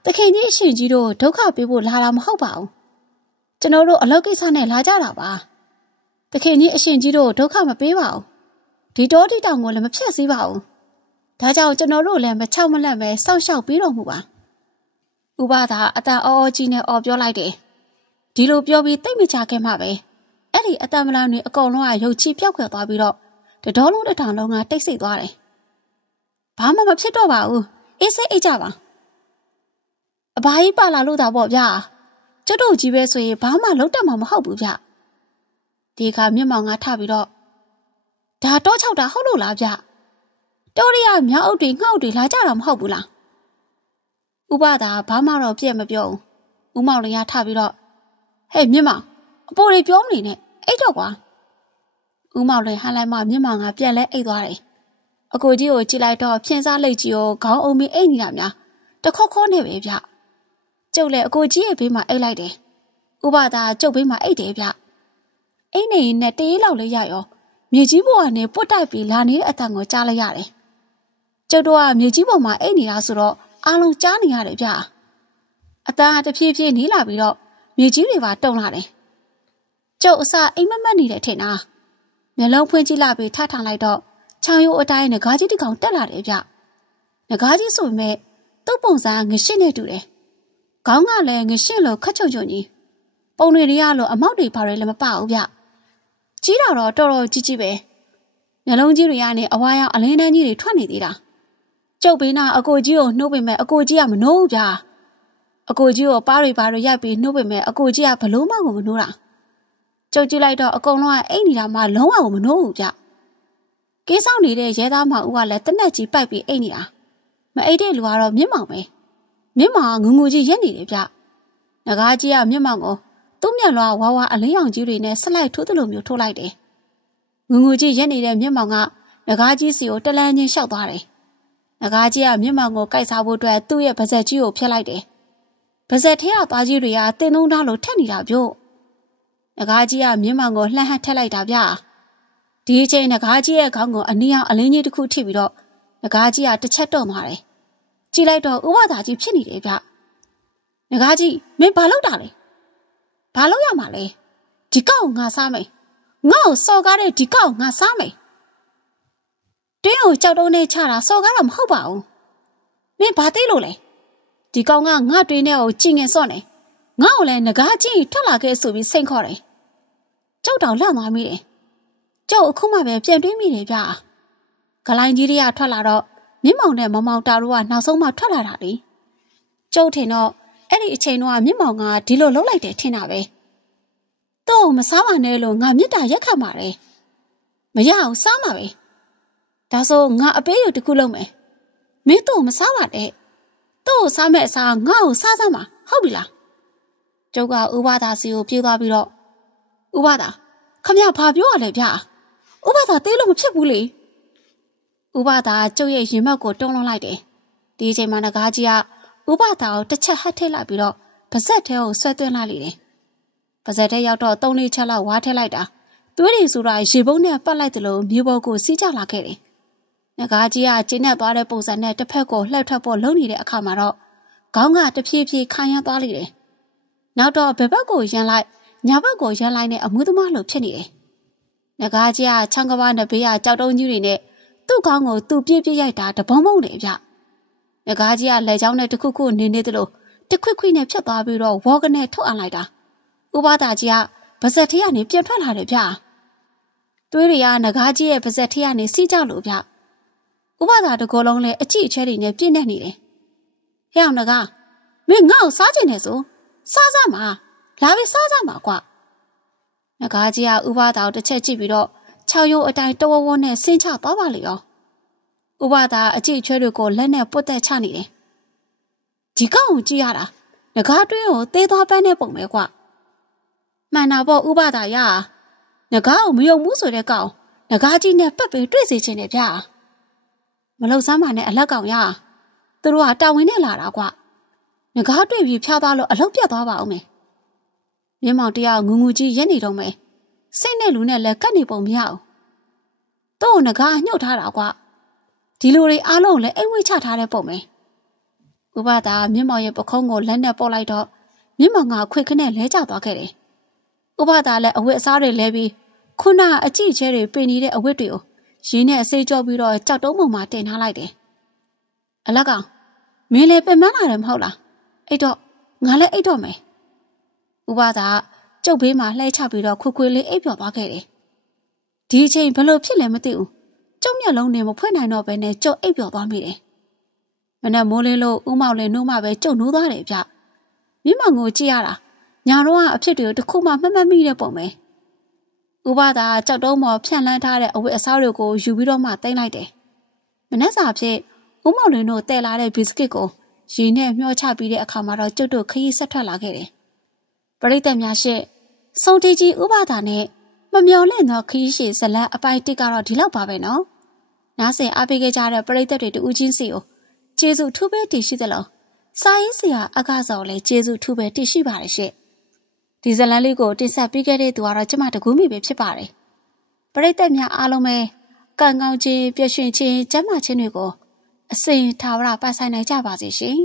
သခင်ကြီးအရှင်ကြီးတို့ဒုက္ခပေးဖို့လာတာမဟုတ်ပါဘူးကျွန်တော်တို့အလုပ်ကိစ္စနဲ့လာကြတာပါသခင်ကြီးအရှင်ကြီးတို့ဒုက္ခမပေးပါဘူးဒီတောဒီတောင်ကိုလည်းမဖျက်ဆီးပါဘူးဒါကြောင့်ကျွန်တော်တို့လည်းမချောက်မလန့်ပဲစောင့်ရှောက်ပြီးတော်မူပါဥပဒါအတန်အော်ကြီးနဲ့အော်ပြောလိုက်တယ်ဒီလိုပြောပြီးတိတ်မချခဲ့မှပဲအဲ့ဒီအတန်မလန်တွေအကုန်လုံးကရုပ်ချီပြောက်ခွဲသွားပြီးတော့တတော်လုံးတစ်ထောင်လုံးကတိတ်ဆိတ်သွားတယ်ဘာမှမဖြစ်တော့ပါဘူးအေးစိတ်အိတ်ကြပါအဘကြီးပါလာလို့သာပေါ့ဗျာကျွတ်တို့ကြီးပဲဆိုရင်ဘာမှလုံးတက်မှာမဟုတ်ဘူးဗျဒီကမျက်မှောင်ကထပြီးတော့ဒါတော့6တာဟုတ်လို့လားဗျတော်ရီကမြောက်အုပ်တွေငှောက်တွေလာကြတာမဟုတ်ဘူးလားဥပဒါဘာမှတော့ပြည့်မပြောဘူးဦးမောင်လည်းရထပြီးတော့ဟဲ့မြင့်မောင်အပေါ်တွေပြောမနေနဲ့အိတ်တော့ကွာဦးမောင်လည်းဟန်လိုက်မှမြင့်မောင်ကပြန်လဲအိတ်သွားတယ်အကိုကြီးကိုကြည့်လိုက်တော့ဖြင်းစားလိတ်ကြီးကိုခေါင်းအုံမီအိတ်နေတာများတခေါက်ခေါနဲ့ပဲဗျကျုပ်လည်းအကိုကြီးရဲ့ဘေးမှာအိတ်လိုက်တယ်ဥပဒါကျုပ်ဘေးမှာအိတ်တယ်ဗျအိတ်နေနဲ့တေးလောက်လေးရရောမြေကြီးပေါ်ကနေပွတ်တိုက်ပြီးလာနေတဲ့အတန်ကိုကြားလိုက်ရတယ်ကျုပ်တို့ကမြေကြီးပေါ်မှာအိတ်နေတာဆိုတော့အားလုံးကြားနေရတယ်ဗျအတန်ကတဖြည်းဖြည်းနီးလာပြီးတော့မြေကြီးတွေပါတုံလာတယ်ကျုပ်အစအိမ်မက်မက်နေတဲ့ထင်တာမျက်လုံးဖွင့်ကြည့်လာပြီးထထောင်လိုက်တော့ချောင်ရိုးအတိုင်းငကားကြီးတစ်ကောင်တက်လာတယ်ဗျငကားကြီးဆိုပေမဲ့သူ့ပုံစံငရှင်းနဲ့တူတယ်ခေါင်းကလည်းငရှင်းလိုခက်ချုံချုံကြီးပုံတွေရလို့အမောက်တွေဘာတွေလည်းမပဘူးဗျကြီးတာတော့တော်တော်ကြီးကြီးပဲမျက်လုံးကြီးတွေကနေအဝါရောင်အလင်းတန်းကြီးတွေထွက်နေသေးတာကျုပ်ဘေးနာအကိုကြီးကိုနှုတ်ပေမဲ့အကိုကြီးကမနှိုးဘူးဗျအကိုကြီးကိုပါးတွေရိုက်ပြီးနှုတ်ပေမဲ့အကိုကြီးကဘလို့မှကိုမနှိုးတာကျုပ်ကြည့်လိုက်တော့အကုန်လုံးကအိတ်နေတာမှလုံးဝကိုမနှိုးဘူးဗျကင်းဆောင်နေတဲ့ရဲသားမဦးကလည်းတနက်ကြီးပိုက်ပြီးအိတ်နေတာမအိတ်တဲ့လူကတော့မြင့်မောင်ပဲမြင့်မောင်ကငူငူကြီးရက်နေတယ်ဗျငကားကြီးကမြင့်မောင်ကိုသူ့မျက်လွှာဝါဝါအလင်းရောင်ကြီးတွေနဲ့ဆက်လိုက်ထိုးသလိုမျိုးထိုးလိုက်တယ်ငူငူကြီးရက်နေတဲ့မြင့်မောင်ကငကားကြီးစီကိုတလန်းချင်းရှောက်သွားတယ်ငကားကြီးကမြင့်မောင်ကိုကိုက်စားဖို့အတွက်သူ့ရဲ့ပါဇက်ကြီးကိုဖျက်လိုက်တယ်ပါဇက်ထဲကသွားကြီးတွေကတင်းလုံးသားလိုထက်နေတာပြောငကားကြီးကမြင့်မောင်ကိုလှမ်းဟပ်ထက်လိုက်တာဗျဒီအချိန်ငကားကြီးရဲ့ခေါင်းကိုအနီရောင်အလင်းကြီးတစ်ခုထိပြီးတော့ငကားကြီးကတစ်ချက်တုံသွားတယ်ကြည့်လိုက်တော့ဥပဒါကြီးဖြစ်နေတယ်ဗျငကားကြီးမင်းဘာလုပ်တာလဲဘာလုပ်ရမှာလဲဒီကောက်ငါစားမယ်ငါ့ကိုစော်ကားတဲ့ဒီကောက်ငါစားမယ်တင်းကိုကြောက်တုံးနဲ့ချတာစော်ကားတော့မဟုတ်ပါဘူးမင်းဘာသိလို့လဲဒီကောင်ကငါတွင်းထဲကိုကြင်ငင်စော့နေငါ့ကိုလည်းငကားကြီးထွက်လာခဲ့ဆိုပြီးစိတ်ခေါ်တယ်ကျုပ်တောင်လန့်သွားမိတယ်ကျုပ်အခုမှပဲပြန်တွေးမိတယ်ဗျဂလိုင်းကြီးတွေကထွက်လာတော့မြင့်မောင်နဲ့မမောင်တာတို့ကနောက်ဆုံးမှထွက်လာတာလေကျုပ်ထင်တော့အဲ့ဒီအချိန်တော့မြင့်မောင်ကဒီလိုလှုပ်လိုက်တယ်ထင်တာပဲသူ့ကိုမစားပါနဲ့လို့ငါမြစ်တာရက်ခတ်ပါတယ်မရအောင်စားမှာပဲဒါဆိုငါအပေးယူတစ်ခုလုပ်မယ်မင်းသူ့ကိုမစားပါနဲ့သူ့ကိုစားမဲ့အစားငါ့ကိုစားစမ်းပါဟုတ်ပြီလားကျုပ်ကဥပဒါစီကိုပြေးသွားပြီးတော့ဥပဒါခမရဘာပြောရလဲဗျာဥပဒါတေးလို့မဖြစ်ဘူးလေဥပဒါကျုပ်ရဲ့ရင်မက်ကိုတုံးလုံးလိုက်တယ်ဒီအချိန်မှာငကားကြီးကဥပဒါကိုတစ်ချက်ဟတ်ထည့်လိုက်ပြီးတော့ပါဇက်ထဲကိုဆွဲသွင်းလိုက်လေတယ်ပါဇက်ထဲရောက်တော့3-4ချက်လောက်ဝါထည့်လိုက်တာသွေးတွေဆိုတာရေပုံးနဲ့ပတ်လိုက်တယ်လို့မြေပေါ်ကိုစီးကျလာခဲ့တယ်ငကားကြီးကကျင်းနဲ့သွားတဲ့ပုံစံနဲ့တစ်ဖက်ကိုလှည့်ထွက်ဖို့လုံနေတဲ့အခါမှာတော့ခေါင်းကတဖြည်းဖြည်းခါရမ်းသွားလေတယ်နောက်တော့ဘယ်ဘက်ကိုရမ်းလိုက်ညာဘက်ကိုရမ်းလိုက်နဲ့အမှုသမားလိုဖြစ်နေတယ်ငကားကြီးကချောင်းကဘာနဲ့ဘေးကကြောက်တုံးကြီးတွေနဲ့သူ့ခေါင်းကိုသူ့ပြည့်ပြည့်ရိုက်တာတဘုံဘုံနေဗျင ငကားကြီးကလက်ချောင်းနဲ့တခုခုနေနေတယ်လို့တခွိခွိနဲ့ဖြတ်သွားပြီးတော့ဝေါ်ကနေထုတ်အပ်လိုက်တာဥပဒါကြီးကပါဇက်ထဲကနေပြန်ထွက်လာတယ်ဗျသွေးတွေကငကားကြီးရဲ့ပါဇက်ထဲကနေစီးကြလို့ဗျဥပဒါတကောလုံးလည်းအကြည့်အချဲတွေနဲ့ပြည့်နေနေတယ်ဟဲ့အောင်ငကားမင်းငါ့ကိုစားချင်တယ်ဆိုစားစမ်းပါလာပြီးစားစမ်းပါကွာငကားကြီးကဥပဒါကိုတစ်ချက်ကြည့်ပြီးတော့6ရုပ်အတိုင်းတဝဝနဲ့ဆင်းချသွားပါလေရောဥပဒါအကြည့်အချဲတွေကိုလက်နဲ့ပုတ်တက်ချနေတယ်ဒီကောင်ကိုကြည့်ရတာငကားတွင်းကိုသေးသွားပန်းတဲ့ပုံပဲကွမှန်တာပေါ့ဥပဒါရငကားကိုမယုံဘူးဆိုတဲ့ကောင်ငကားကြီးနဲ့ပတ်ပြီးတွေ့စေချင်တယ်ဗျမလုံစမ်းပါနဲ့အလက်ကောင်ရသူတို့ကတာဝန်နဲ့လာတာကွငကားတွေ့ပြီးဖျားသွားလို့အလောက်ပြတ်သွားပါအောင်မယ်မြင်းမောင်တယောက်ငူငူကြီးရက်နေတော့မယ်စိတ်နဲ့လူနဲ့လည်းကတ်နေပုံမရဘူးတော့ငကားညှုတ်ထားတာကွဒီလူတွေအားလုံးလည်းအိမ်ဝိတ်ချထားတဲ့ပုံပဲဥပဒါမြင်းမောင်ရဲ့ပခုံးကိုလက်နဲ့ပို့လိုက်တော့မြင်းမောင်ကခွေခနဲ့လဲကျသွားခဲ့တယ်ဥပဒါလည်းအဝတ်အစားတွေလဲပြီးခုနအကြည့်ချဲတွေပြင်နေတဲ့အဝတ်တွေကိုရင်းနဲ့အစိကြောပြီးတော့ကြောက်တုံးပုံမှာတင်ထားလိုက်တယ်အလက်ကောင်မင်းလည်းပြင်မလာတယ်မဟုတ်လားအဲ့တော့ငါလည်းအိတ်တော့မယ်ဥပဒါကျုပ်ဘေးမှာလှဲချပြီးတော့ခွေလေးအိပ်ပျော်သွားခဲ့တယ်ဒီအချိန်ဘယ်လိုဖြစ်လဲမသိဘူးကျုပ်မျက်လုံးနဲ့မဖွင့်နိုင်တော့ဘဲနဲ့ကျုပ်အိပ်ပျော်သွားမိတယ်မနဲ့မိုးလေးလို့ဥမောက်လည်းနှိုးမှပဲကျုပ်နိုးသွားတယ်ဗျမြင့်မောင်ကိုကြည့်ရတာညာတော့အဖြစ်တွေကိုတစ်ခုမှမမှတ်မိတဲ့ပုံပဲဥပဒါကြောက်တုံးပေါ်ဖြန့်လန်းထားတဲ့အဝတ်အစားတွေကိုယူပြီးတော့မှတင်လိုက်တယ်မနှက်စာဖြစ်ဥမောက်လင်းတို့တဲလာတဲ့ဘီစကစ်ကိုရေနဲ့မျှောချပြီးတဲ့အခါမှာတော့ကျုပ်တို့ခရီးဆက်ထွက်လာခဲ့တယ်ပရိသတ်များရှေ့စုံတီကြီးဥပဒါနဲ့မမျော်လင့်သောခရီးရှည်ဇလန်အပိုင်းတစ်ကတော့ဒီလောက်ပါပဲနော်နားဆင်အားပေးခဲ့ကြတဲ့ပရိသတ်တွေတူးချင်းစီကိုကျေးဇူးထူးပဲတည်ရှိသလိုစာရေးဆရာအကစောလည်းကျေးဇူးထူးပဲတည်ရှိပါတယ်ရှင့်ဒီဇလန်လေးကိုတင်ဆက်ပေးခဲ့တဲ့သူကတော့ကျမတကူးမိပဲဖြစ်ပါတယ်ပရိသတ်များအားလုံးပဲကံကောင်းခြင်းပျော်ရွှင်ခြင်းကျန်းမာခြင်းတွေကိုအစဉ်ထာဝရပိုင်ဆိုင်နိုင်ကြပါစေရှင်